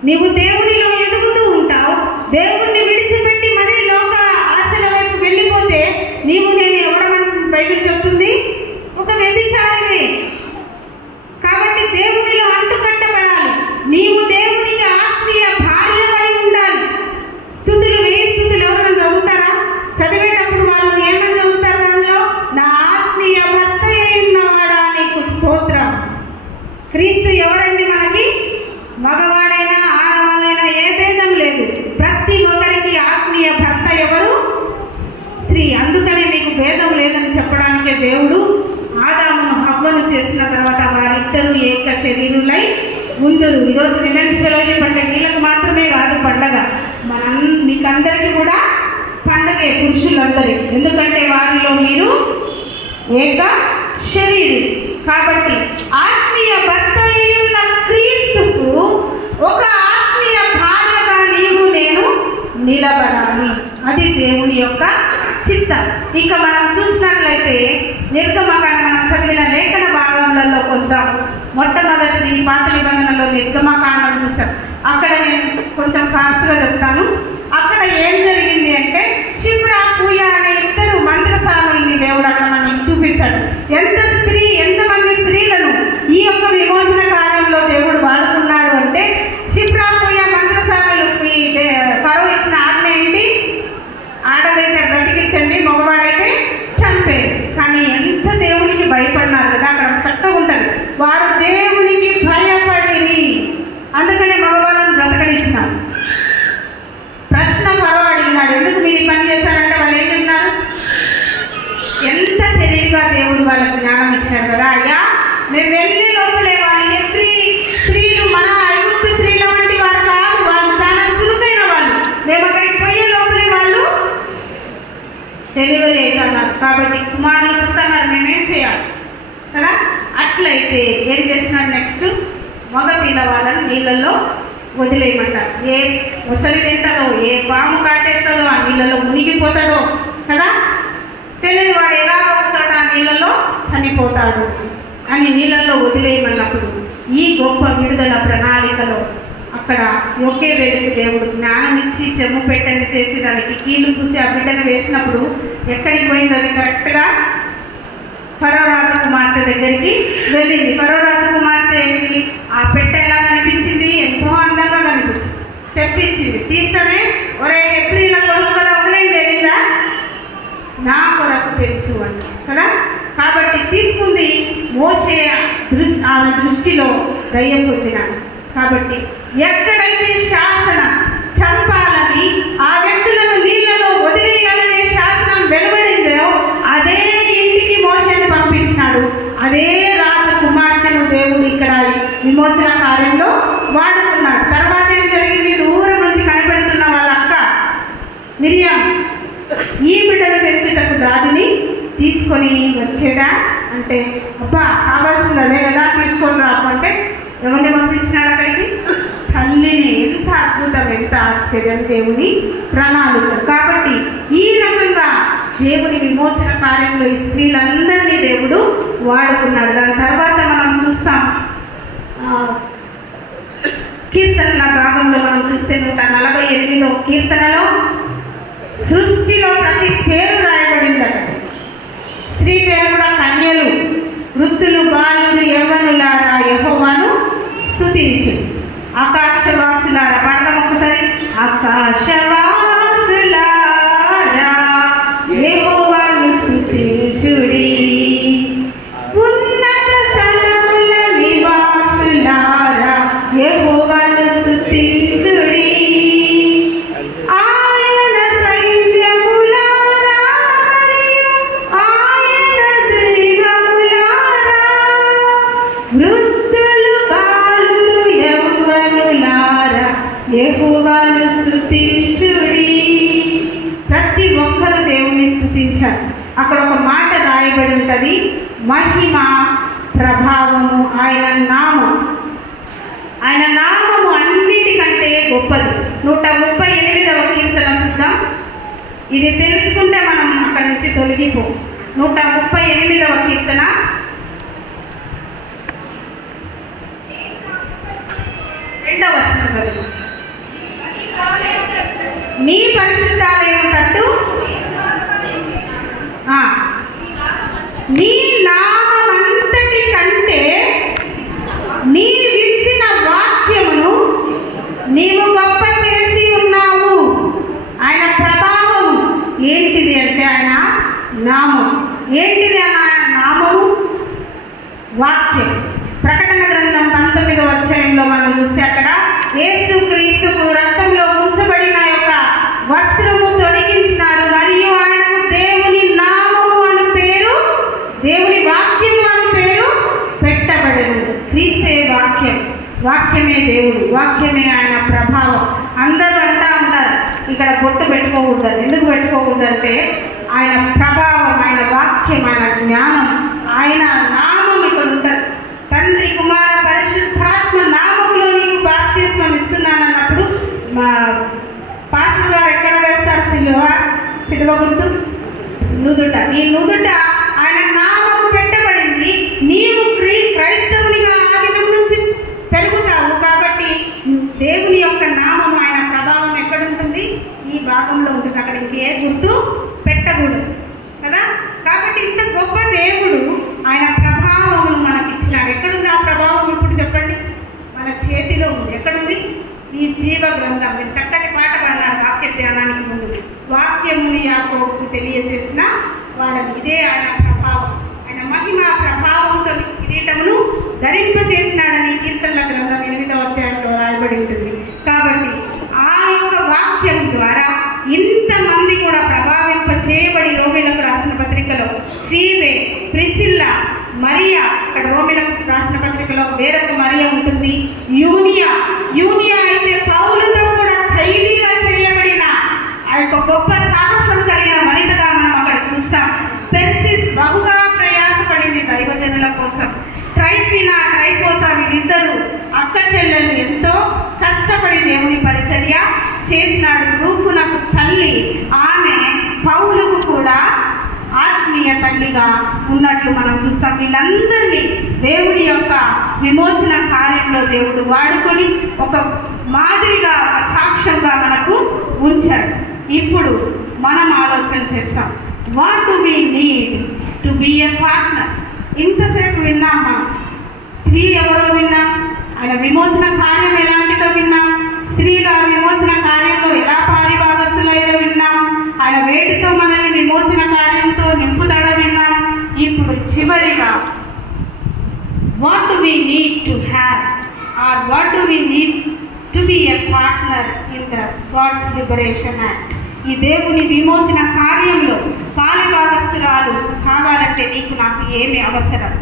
నీవు దేవునిలో ఎదుగుతూ ఉంటావు, దేవుణ్ణి విడిచిపెట్టి మరీ లోక ఆశల వైపు వెళ్ళిపోతే నీవు నేను ఎవరమని బైబిల్ చెప్తుంది? ఒక ఒక్క వ్యభిచారమే. కాబట్టి దేవునిలో అంటుకట్టబడాలి. నీవు దేవునికి ఆత్మీయ భార్యవై ఉండాలి. స్తుతులు 1000 స్తుతులు ఎవరైనా చదువుతారా? చదివేటప్పుడు వాళ్ళు ఏమని చదువుతారు? దానిలో నా ఆత్మీయ భర్త ఉన్నవాడా నీకు స్తోత్రం. క్రీస్తు ఎవరండి? మనకి మగవాడైనా ఆడవాళ్ళైనా ఏ భేదం లేదు. ప్రతి ఒక్కరికి ఆత్మీయ భర్త ఎవరు? స్త్రీ. అందుకనే మీకు భేదం లేదని చెప్పడానికే దేవుడు ఆదామును హవ్వను చేసిన తర్వాత వారిద్దరూ ఏక శరీరులై ఉందరు. ఈరోజు విమెన్స్ ఫెలోషిప్ అంటే వీళ్ళకి మాత్రమే కాదు పండగ, మీకందరికీ కూడా పండగే, పురుషులందరికీ. ఎందుకంటే వారిలో మీరు ఏక శరీరం. కాబట్టి ఆత్మీయ భర్త అయిన క్రీస్తుకు ఒక ఆత్మీయ భార్యగా నీవు నేను నిలబడాలి. అది దేవుని యొక్క చిత్తం. ఇక మనం చూసినట్లయితే నిర్గమకాండ మనం చదివిన లేఖన భాగంలో కొందాం. మొట్టమొదటిది పాత నిబంధనలో నిర్గమకాండం చూసాం. అక్కడ నేను కొంచెం ఫాస్ట్గా చెప్తాను. అక్కడ ఏం జరిగింది అంటే షిప్రా పూయ అనే ఇద్దరు మంత్రసాముల్ని దేవుడు అక్కడ మనకి చూపిస్తాడు. ఎంతమంది స్త్రీలను ఈ యొక్క విమోచన కార్యంలో దేవుడు వాడుకున్నాడు అంటే షిప్రా పూయ మంత్రసాములు ఫరో ఇచ్చిన ఆజ్ఞ ఏంటి? ఆడదైతే బ్రతికించండి, మగవాడైతే చంపేది. కానీ ఎంత దేవునికి భయపడినారు కదా, అక్కడ చక్కగా ఉంటుంది. వారు దేవునికి భయపడి అందుకనే మగవాళ్ళను బ్రతకనిచ్చినారు. ప్రశ్న ఫరో అడిగినాడు, ఎందుకు మీరు పని చేశారంటే వాళ్ళు ఏం చెప్పినారు? ఎంత తెలివిగా దేవుడు వాళ్ళకు జ్ఞానం ఇచ్చారు కదా. అయ్యా మేము వెళ్ళే లోపలే వాళ్ళు స్త్రీలు మన ఐగుప్తు స్త్రీల వంటి వారు కాదు, వాళ్ళు చాలా చురుకైన వాళ్ళు. మేము అక్కడికి పోయే లోపలే వాళ్ళు డెలివరీ అవుతున్నారు. కాబట్టి కుమారులు పుడుతున్నారు, మేమేం చేయాలి కదా. అట్లయితే ఏం చేస్తున్నారు? నెక్స్ట్ మగ పిల్లవాళ్ళని నీళ్ళల్లో వదిలేయమంటారు. ఏ ముసలి తింటుందో, ఏ పాము కాటేస్తుందో ఆ నీళ్ళలో మునిగిపోతాడో కదా, తెలియదు వాడు ఎలా వస్తాడో ఆ నీళ్ళలో చనిపోతాడు అని నీళ్ళల్లో వదిలేయమన్నప్పుడు ఈ గొప్ప విడుదల ప్రణాళికలో అక్కడ ఒకే వేదిక దేవుడు జ్ఞానం ఇచ్చి చెమ్ము పెట్టని చేసి దానికి కీలు పూసి ఆ బిడ్డను వేసినప్పుడు ఎక్కడికి పోయింది? అది కరెక్ట్గా ఫరో రాజకుమార్తె దగ్గరికి వెళ్ళింది. ఫరో రాజకుమార్తె ఆ పెట్టె ఎలా కనిపించింది? ఎంతో అందంగా కనిపించింది. తెప్పించింది. తీస్తేనే ఒరే ఏప్రిల్ కొడుకు కదా వదిలేం తెలియదా, నా కొరకు పెంచు అని కదా. కాబట్టి తీసుకుంది. మోషే ఆమె దృష్టిలో దయ్యం పుట్టినాడు. కాబట్టి ఎక్కడైతే శాసనం చంపాలని ఆ వ్యక్తులను నీళ్లలో వదిలేయాలనే శాసనం వెలువడిందో అదే ఇంటికి మోషేను పంపించినాడు. అదే రాజకుమార్తెను దేవుడు ఇక్కడ విమోచన కార్యంలో వాడుకున్నాడు. తర్వాత ఏం జరిగింది? దూరం నుంచి కనిపెడుతున్న వాళ్ళ అక్క మిరియాం ఈ బిడ్డను పెంచేటకు దాదిని తీసుకొని వచ్చేదా అంటే, అబ్బా కావాల్సింది అదే కదా, తీసుకొని రాకుంటే ఎవరిని పంపించినాడు అక్కడికి? తల్లిని. ఎంత అద్భుతం, ఎంత ఆశ్చర్యం దేవుని ప్రణాళిక. కాబట్టి ఈ రకంగా దేవుని విమోచన కార్యంలో ఈ స్త్రీలందరినీ దేవుడు వాడుకున్నాడు. దాని తర్వాత మనం చూస్తాం కీర్తనల భాగంలో మనం చూస్తే 148వ కీర్తనలో సృష్టిలో ప్రతి పేరు రాయబడింది. అక్కడ స్త్రీ పేరు కూడా కన్యలు, వృద్ధులు, బాలులు, యవ్వనులారా యెహోవాను స్తుతించు. ఆకాశవాసులారా పాడదాం ఒకసారి. ఆకాశవాసులారా యెహోవాను స్తుతించుడి, ఉన్నత స్థలముల నివాసులారా యెహోవాను స్తుతించుడి. యెహోవాను స్తుతించుడి. ప్రతి ఒక్కరు దేవుని స్తుతించారు. అక్కడ ఒక మాట రాయబడి ఉంటుంది, మహిమ ప్రభావము ఆయన నామము అన్నిటికంటే గొప్పది. 138వ కీర్తన చూద్దాం. ఇది తెలుసుకుంటే మనం అక్కడి నుంచి తొలగిపో. 138వ కీర్తన 2వ వచనం చదువు. నీ పరిశుద్ధాలయం తట్టు నీ నామము నీవు గొప్ప చేసి ఉన్నావు. ఆయన ప్రభావం ఏంటిది అంటే ఆయన నామం. ఏంటిది ఆయన నామము? వాక్యం. ప్రకటన గ్రంథం 19వ అధ్యాయంలో మనం చూస్తే అక్కడ యేసుక్రీస్తుకు రక్తంలో ఉంచబడిన యొక్క వస్త్రము తొడిగించినారు, మరియు ఆయనకు దేవుని నామము అని పేరు, దేవుని వాక్యము అని పేరు పెట్టబడెను. క్రీస్తే వాక్యం, వాక్యమే దేవుడు, వాక్యమే ఆయన ప్రభావం. అందరూ అంటా ఉంటారు ఇక్కడ బొట్టు పెట్టుకోకూడదు. ఎందుకు పెట్టుకోకూడదు అంటే ఆయన ప్రభావం, ఆయన వాక్యం, ఆయన జ్ఞానం, ఆయన నామం ఇక్కడ ఉంటుంది. తండ్రి, కుమార, పరిశుద్ధాత్మ నామములో నీకు బాప్తిస్మం ఇస్తున్నానన్నప్పుడు మా పాస్టర్ గారు ఎక్కడ వేస్తారు? సిలువ గుర్తు నుదుట. ఈ నుదుట ఆయన నామము పెట్టబడింది. నీవు క్రైస్తవునిగా ఆదినం నుంచి పెరుగుతావు కాబట్టి దేవుని యొక్క నామం, ఆయన ప్రభావం ఎక్కడ ఉంటుంది? ఈ భాగంలో ఉంటుంది. అక్కడ ఇంకే గుర్తు పెట్టకూడదు కదా. కాబట్టి ఇంత గొప్ప దేవుడు ఆయన ప్రభావమును మనకి ఇచ్చినాడు. ఎక్కడుంది ఆ ప్రభావం? ఇప్పుడు చెప్పండి. మన చేతిలో ఉంది. ఎక్కడుంది? ఈ జీవ గ్రంథం. మీరు చక్కటి పాట పాడినారు వాక్య ధ్యానానికి ముందు. వాక్యముని యాకోబుకు తెలియజేసిన వాడని. ఇదే ఆయన ప్రభావం. ఆయన మహిమ ప్రభావంతో కిరీటమును ధరింపజేసినాడని కీర్తనల గ్రంథం 8వ అధ్యాయంలో రాయబడి ఉంటుంది. కాబట్టి ఆ యొక్క వాక్యం ద్వారా ఇంతమంది కూడా ప్రభావింప చేయబడి రోమిలకు రాసిన పత్రికలో ఫీవే, ప్రిసిల్లా, మరియా, ఇక్కడ రోమిలకు రాసిన పత్రికలో వేరొక మరియా ఉంటుంది, యూనియా అయితే పౌలుతో కూడా ఖైదీగా చేయబడిన ఆ యొక్క గొప్ప సాహసం కలిగిన వనితగా మనం అక్కడ చూస్తాం. పెర్సిస్ బహుగా ప్రయాసపడింది దైవజనుల కోసం. ట్రైపోసా వీళ్ళిద్దరూ అక్క చెల్లెలు ఎంతో కష్టపడి దేవుని పరిచర్య చేసినాడు. రూపునకు తల్లి, ఆమె పౌలుకు కూడా ఆత్మీయ తల్లిగా ఉన్నట్లు మనం చూస్తాం. వీళ్ళందరినీ దేవుడి యొక్క విమోచన కార్యంలో దేవుడు వాడుకొని ఒక మాదిరిగా, ఒక సాక్ష్యంగా మనకు ఉంచాడు. ఇప్పుడు మనం ఆలోచన చేస్తాం, what do we need to be a partner? ఇంతసేపు విన్నాం మనం. స్త్రీ ఎవరో విన్నాం, ఆయన విమోచన కార్యం ఎలాంటిదో విన్నాం, స్త్రీల విమోచన కార్యంలో ఎలా పాలిభాగస్తులైదో విన్నాం, ఆయన వేటితో మనల్ని విమోచన కార్యంతో నింపుతాడో విన్నాం. ఇప్పుడు చివరిగా what do we need to have, or what do we need to be a partner in the God's liberation act? ఈ దేవుని విమోచన కార్యంలో పాలిభాగస్తురాలు కావాలంటే నీకు నాకు ఏమి అవసరం?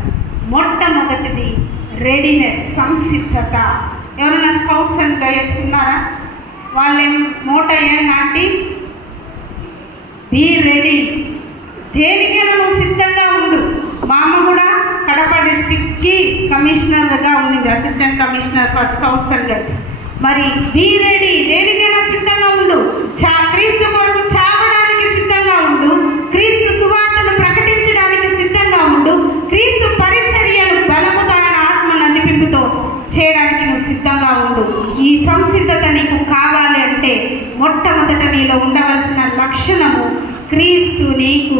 మొట్టమొదటిది రెడీనెస్, సంసిద్ధత. ఎవరైనా స్కౌట్స్ అండ్ గైడ్స్ ఉన్నారా? వాళ్ళేం మోట ఏంటంటే బీ రెడీ. దేనికైనా నువ్వు సిద్ధంగా ఉండు. మా అమ్మ కూడా కడప డిస్టిక్కి కమిషనర్గా ఉండింది, assistant commissioner for scouts and guides. మరి బీ రెడీ, దేనికైనా సిద్ధంగా ఉండు. క్రీస్తు కొరకు చావడానికి సిద్ధంగా ఉండు, క్రీస్తు సువార్తను ప్రకటించడానికి సిద్ధంగా ఉండు, క్రీస్తు పరిచర్యను బలముతో ఆయన ఆత్మ నడిపింపుతో చేయడానికి నువ్వు సిద్ధంగా ఉండు. ఈ సంసిద్ధత నీకు కావాలి అంటే మొట్టమొదట నీలో ఉండవలసిన లక్షణము క్రీస్తు నీకు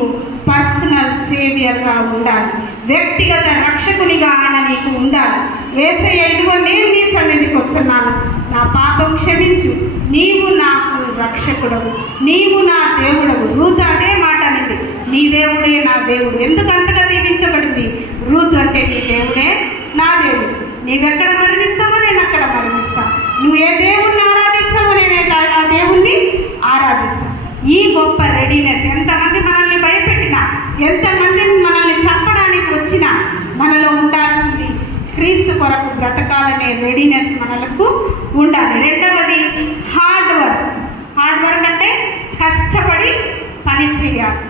పర్సనల్ సేవియర్గా ఉండాలి, వ్యక్తిగత రక్షకునిగా ఆయన నీకు ఉండాలి. యేసయ్య, ఇదిగో నేను నీ సన్నిధికి వస్తున్నాను, నా పాపం క్షమించు, నీవు నాకు రక్షకుడవు, నీవు నా దేవుడవు. రూతు అదే మాట అనేది, నీ దేవుడే నా దేవుడు. ఎందుకు అంతగా దీవించబడింది? రూతు అంటే నీ దేవుడే నా దేవుడు. నీవెక్కడ మరణిస్తావో నేను అక్కడ మరణిస్తాను, నువ్వు ఏ దేవుణ్ణి ఆరాధిస్తావో నేను ఆ దేవుణ్ణి ఆరాధిస్తాను. ఈ గొప్ప రెడీనెస్, ఎంతమంది మనల్ని భయపెట్టినా, ఎంతమంది మనల్ని చంపడానికి వచ్చినా మనలో ఉండాల్సింది క్రీస్తు కొరకు బ్రతకాలనే రెడీనెస్ మనకు ఉండాలి. రెండవది హార్డ్ వర్క్. హార్డ్ వర్క్ అంటే కష్టపడి పని చేయాలి.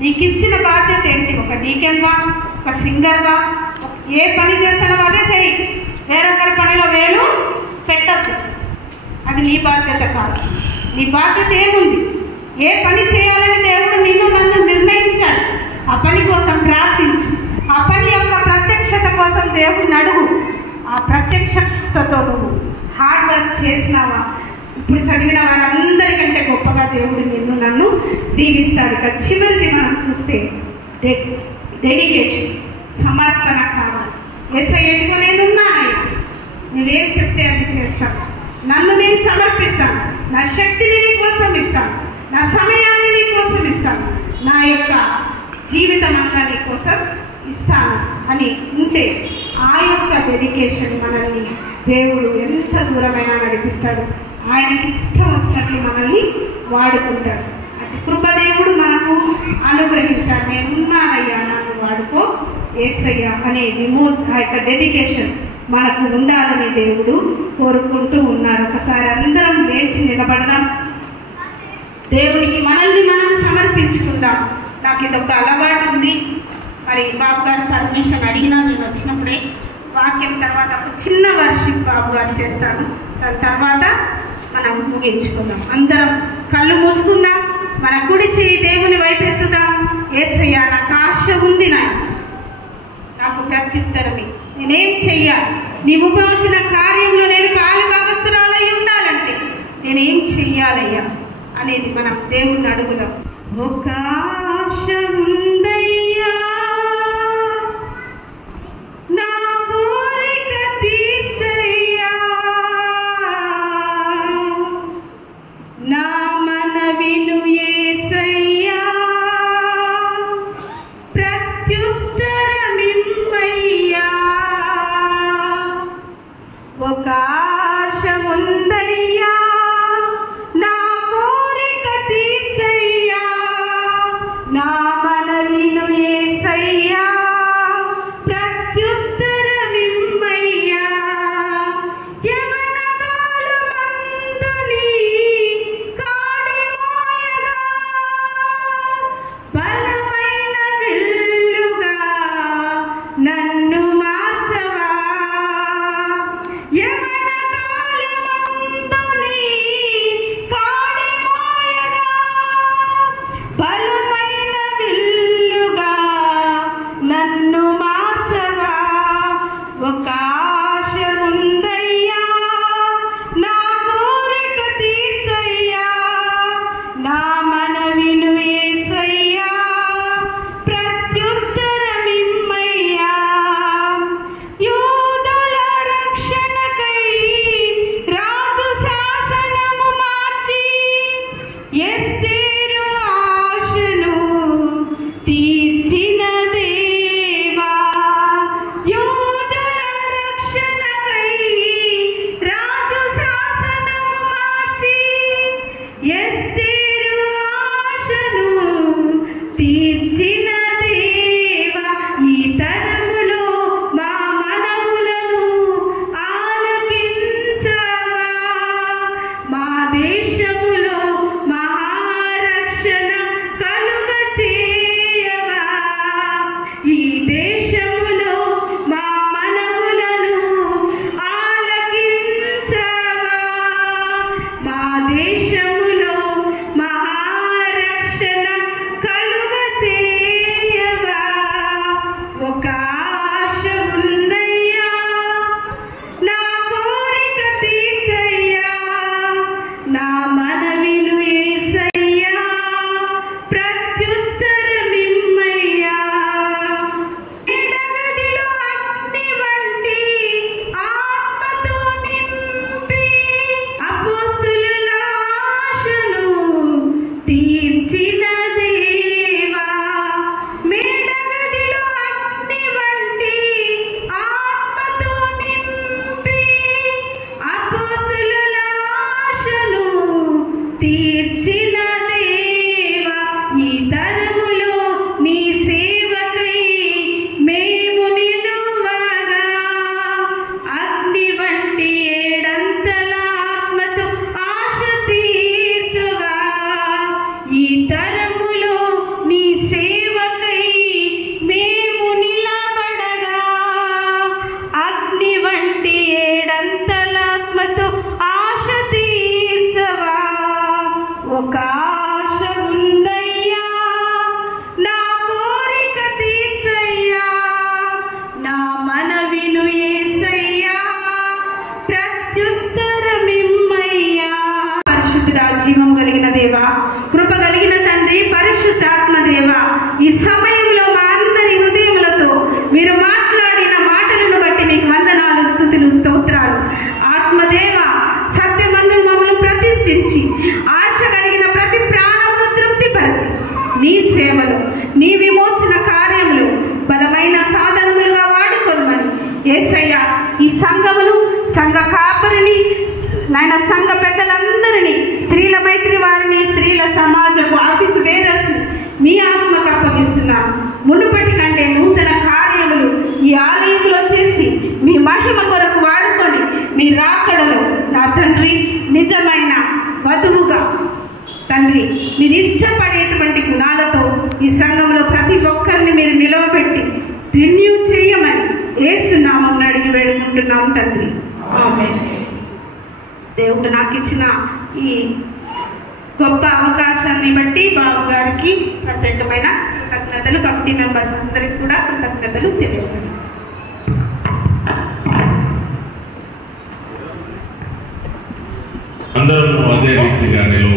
నీకు ఇచ్చిన బాధ్యత ఏంటి? ఒక డీకెన్వా, ఒక సింగర్వా, ఏ పని చేస్తానో అదే చేయి. వేరొకరి పనిలో వేలు పెట్టద్దు, అది నీ బాధ్యత కాదు. నీ బాధ్యత ఏముంది? ఏ పని చేయాలని దేవుడు నన్ను నిర్ణయించాడు, ఆ పని కోసం ప్రార్థించు. ఆ పని యొక్క ప్రత్యక్షత కోసం దేవుడిని అడుగు. ఆ ప్రత్యక్షతతో నువ్వు హార్డ్ వర్క్ చేసినావా? ఇప్పుడు చదివిన వారందరికంటే గొప్పగా దేవుడు నన్ను దీవిస్తాడు. ఇక చివరిది మనం చూస్తే డెడికేషన్, సమర్పణ కావాలి. యేసయ్య, ఎదుగు నేనున్నానయ్యా, నువ్వేం చెప్తే అది చేస్తాను, నన్ను నేను సమర్పిస్తాను, నా శక్తిని నీ కోసం ఇస్తాను, నా సమయాన్ని నీ కోసం ఇస్తాను, నా యొక్క జీవితం అంతా నీ కోసం ఇస్తాను అని ఉంటే ఆ యొక్క డెడికేషన్ మనల్ని దేవుడు ఎంత దూరమైనా నడిపిస్తాడు. ఆయనకి ఇష్టం వచ్చినట్లు మనల్ని వాడుకుంటాడు. అటు కృపదేవుడు మనకు అనుగ్రహించాడు. నేనున్నానయ్యా, నన్ను వాడుకో యేసయ్యా అనే ఆ యొక్క డెడికేషన్ మనకు ఉండాలని దేవుడు కోరుకుంటూ ఉన్నారు. ఒకసారి అందరం లేచి నిలబడదాం, దేవునికి మనల్ని మనం సమర్పించుకుందాం. నాకు ఇది ఒక అలవాటు ఉంది. మరి బాబు గారు పర్మిషన్ అడిగినా నేను వచ్చినప్పుడే వాక్యం తర్వాత ఒక చిన్న వర్షిప్ బాబు గారు చేస్తాను. దాని తర్వాత మనం ముగించుకుందాం. అందరం కళ్ళు మూసుకుందాం, మన కుడి చేయి దేవుని వైపు ఎత్తుదాం. యేసయ్యా, నాకు ఆశ ఉంది, నాకు ప్రత్యుత్తరమే, నేనేం చెయ్యాలి? నీ ఉపయోగించిన కార్యంలో నేను కాలు భాగస్తురాలై ఉండాలంటే నేనేం చెయ్యాలయ్యా అనేది మనం దేవుణ్ణి అడుగుదాం. ఒక ఆశ ఉందయ్యా, నా కోరిక తీర్చయ్యా, నా మనవిను యేసయ్యా, ప్రత్యుత్తరమిమ్మయ్యా. ఒక ఆశ ఉందయ్యా, నా కోరిక తీర్చయ్యా, నా మనవిను యేసయ్యా, ప్రత్యుత్తరమిమ్మయ్యా. యవన కాలమందు నీ కాడి మోయగా, బలమైన విల్లుగా నన్ను మార్చవా. యవన కాలమందు నీ కాడి మోయగా, బలమైన విల్లుగా నన్ను మార్చవా. ఒక ఆశ ఉందయ్యా, నా కోరిక తీర్చయ్యా, నా మనవిను యేసయ్యా, ప్రత్యుత్తరమిమ్మయ్యా. యూదుల రక్షణకై రాజు శాసనము మార్చి, ఎస్తేరు ఆశను తీర్చిన దేవా. యూదుల రక్షణకై రాజు శాసనము మార్చి, ఎస్తేరు ఆశను తీర్చిన దేవా. ఈ తరములో మా మనవులను ఆలకించవా. మా దేశములో మహారక్షణ కలుగ చేయవా. ఈ దేశములో మా మనవులను ఆలకించవా. మా దేశములో మహారక్షణ కలుగ చేయవా. ఒక ఆశ ఉందయ్యా, నా కోరిక తీర్చయ్యా, నా మనవిను యేసయ్యా, ప్రత్యుత్తరమిమ్మయ్యా. ఎడగదిలో అగ్ని వంటి ఆత్మతో నింపి, అపోస్తలుల ఆశను తీర్చిన దేవా. మేడగదిలో అగ్ని వంటి ఆత్మతో నింపి, అపోస్తలుల ఆశను తీర్చిన దేవా. ఈ తరములో నీ సేవకై మేము నిలువగా, అగ్ని వంటి ఏడంతల ఆత్మతో ఆశ తీర్చవా. ఈ తరములో నీ సేవకై మేము నిలబడగా, అగ్ని వంటి ఏడంతల ఆత్మతో ఆశ తీర్చవా. ఒక ఆశ ఉందయ్యా, నా కోరిక తీర్చయ్యా, నా మనవిను యేసయ్యా, ప్రత్యుత్తరమిమ్మయ్యా. పరిశుద్ధుడా, జీవం కలిగిన దేవా, కృప కలిగిన తండ్రి, పరిశుద్ధాత్మ దేవా, ఈ సమయంలో మా అందరి హృదయములతో మీరు మాట్లాడిన మాటలను బట్టి మీకు వందనాలు, స్తుతులు, స్తోత్రాలు. ఆత్మదేవ, సత్య హెచ్చించి ఆశ కలిగిన ప్రతి ప్రాణమును తృప్తిపరచి నీ సేవలు నీ విమోచన కార్యములు బలమైన సాధనములుగా వాడుకోమని యేసయ్య ఈ సంఘములు సంఘ కాపరిని నాయన సంఘ పెద్దలందరినీ స్త్రీల మైత్రి వారిని స్త్రీల సమాజపు ఆఫీసు వేరస్ మీ ఆత్మకు అప్పగిస్తున్నాను. మునుపటి కంటే నూతన కార్యములు ఈ ఆలయంలో చేసి మీ మహిమ కొరకు వాడుకొని మీ రాకడలో నా తండ్రి నిజమైన వధువుగా తండ్రి మీరు ఇష్టపడేటువంటి గుణాలతో ఈ సంఘంలో ప్రతి ఒక్కరిని మీరు నిలవబెట్టి రిన్యూ చేయమని యేసు నామమున అడిగి వేడుకుంటున్నాం తండ్రి. ఆమేన్. దేవుడు నాకు ఇచ్చిన ఈ గొప్ప అవకాశాన్ని బట్టి బాబు గారికి ప్రత్యేకమైన కృతజ్ఞతలు, కమిటీ మెంబర్స్ అందరికి కూడా కృతజ్ఞతలు తెలియజేస్తాను. అందరూ అదే రీతిగా నిలవ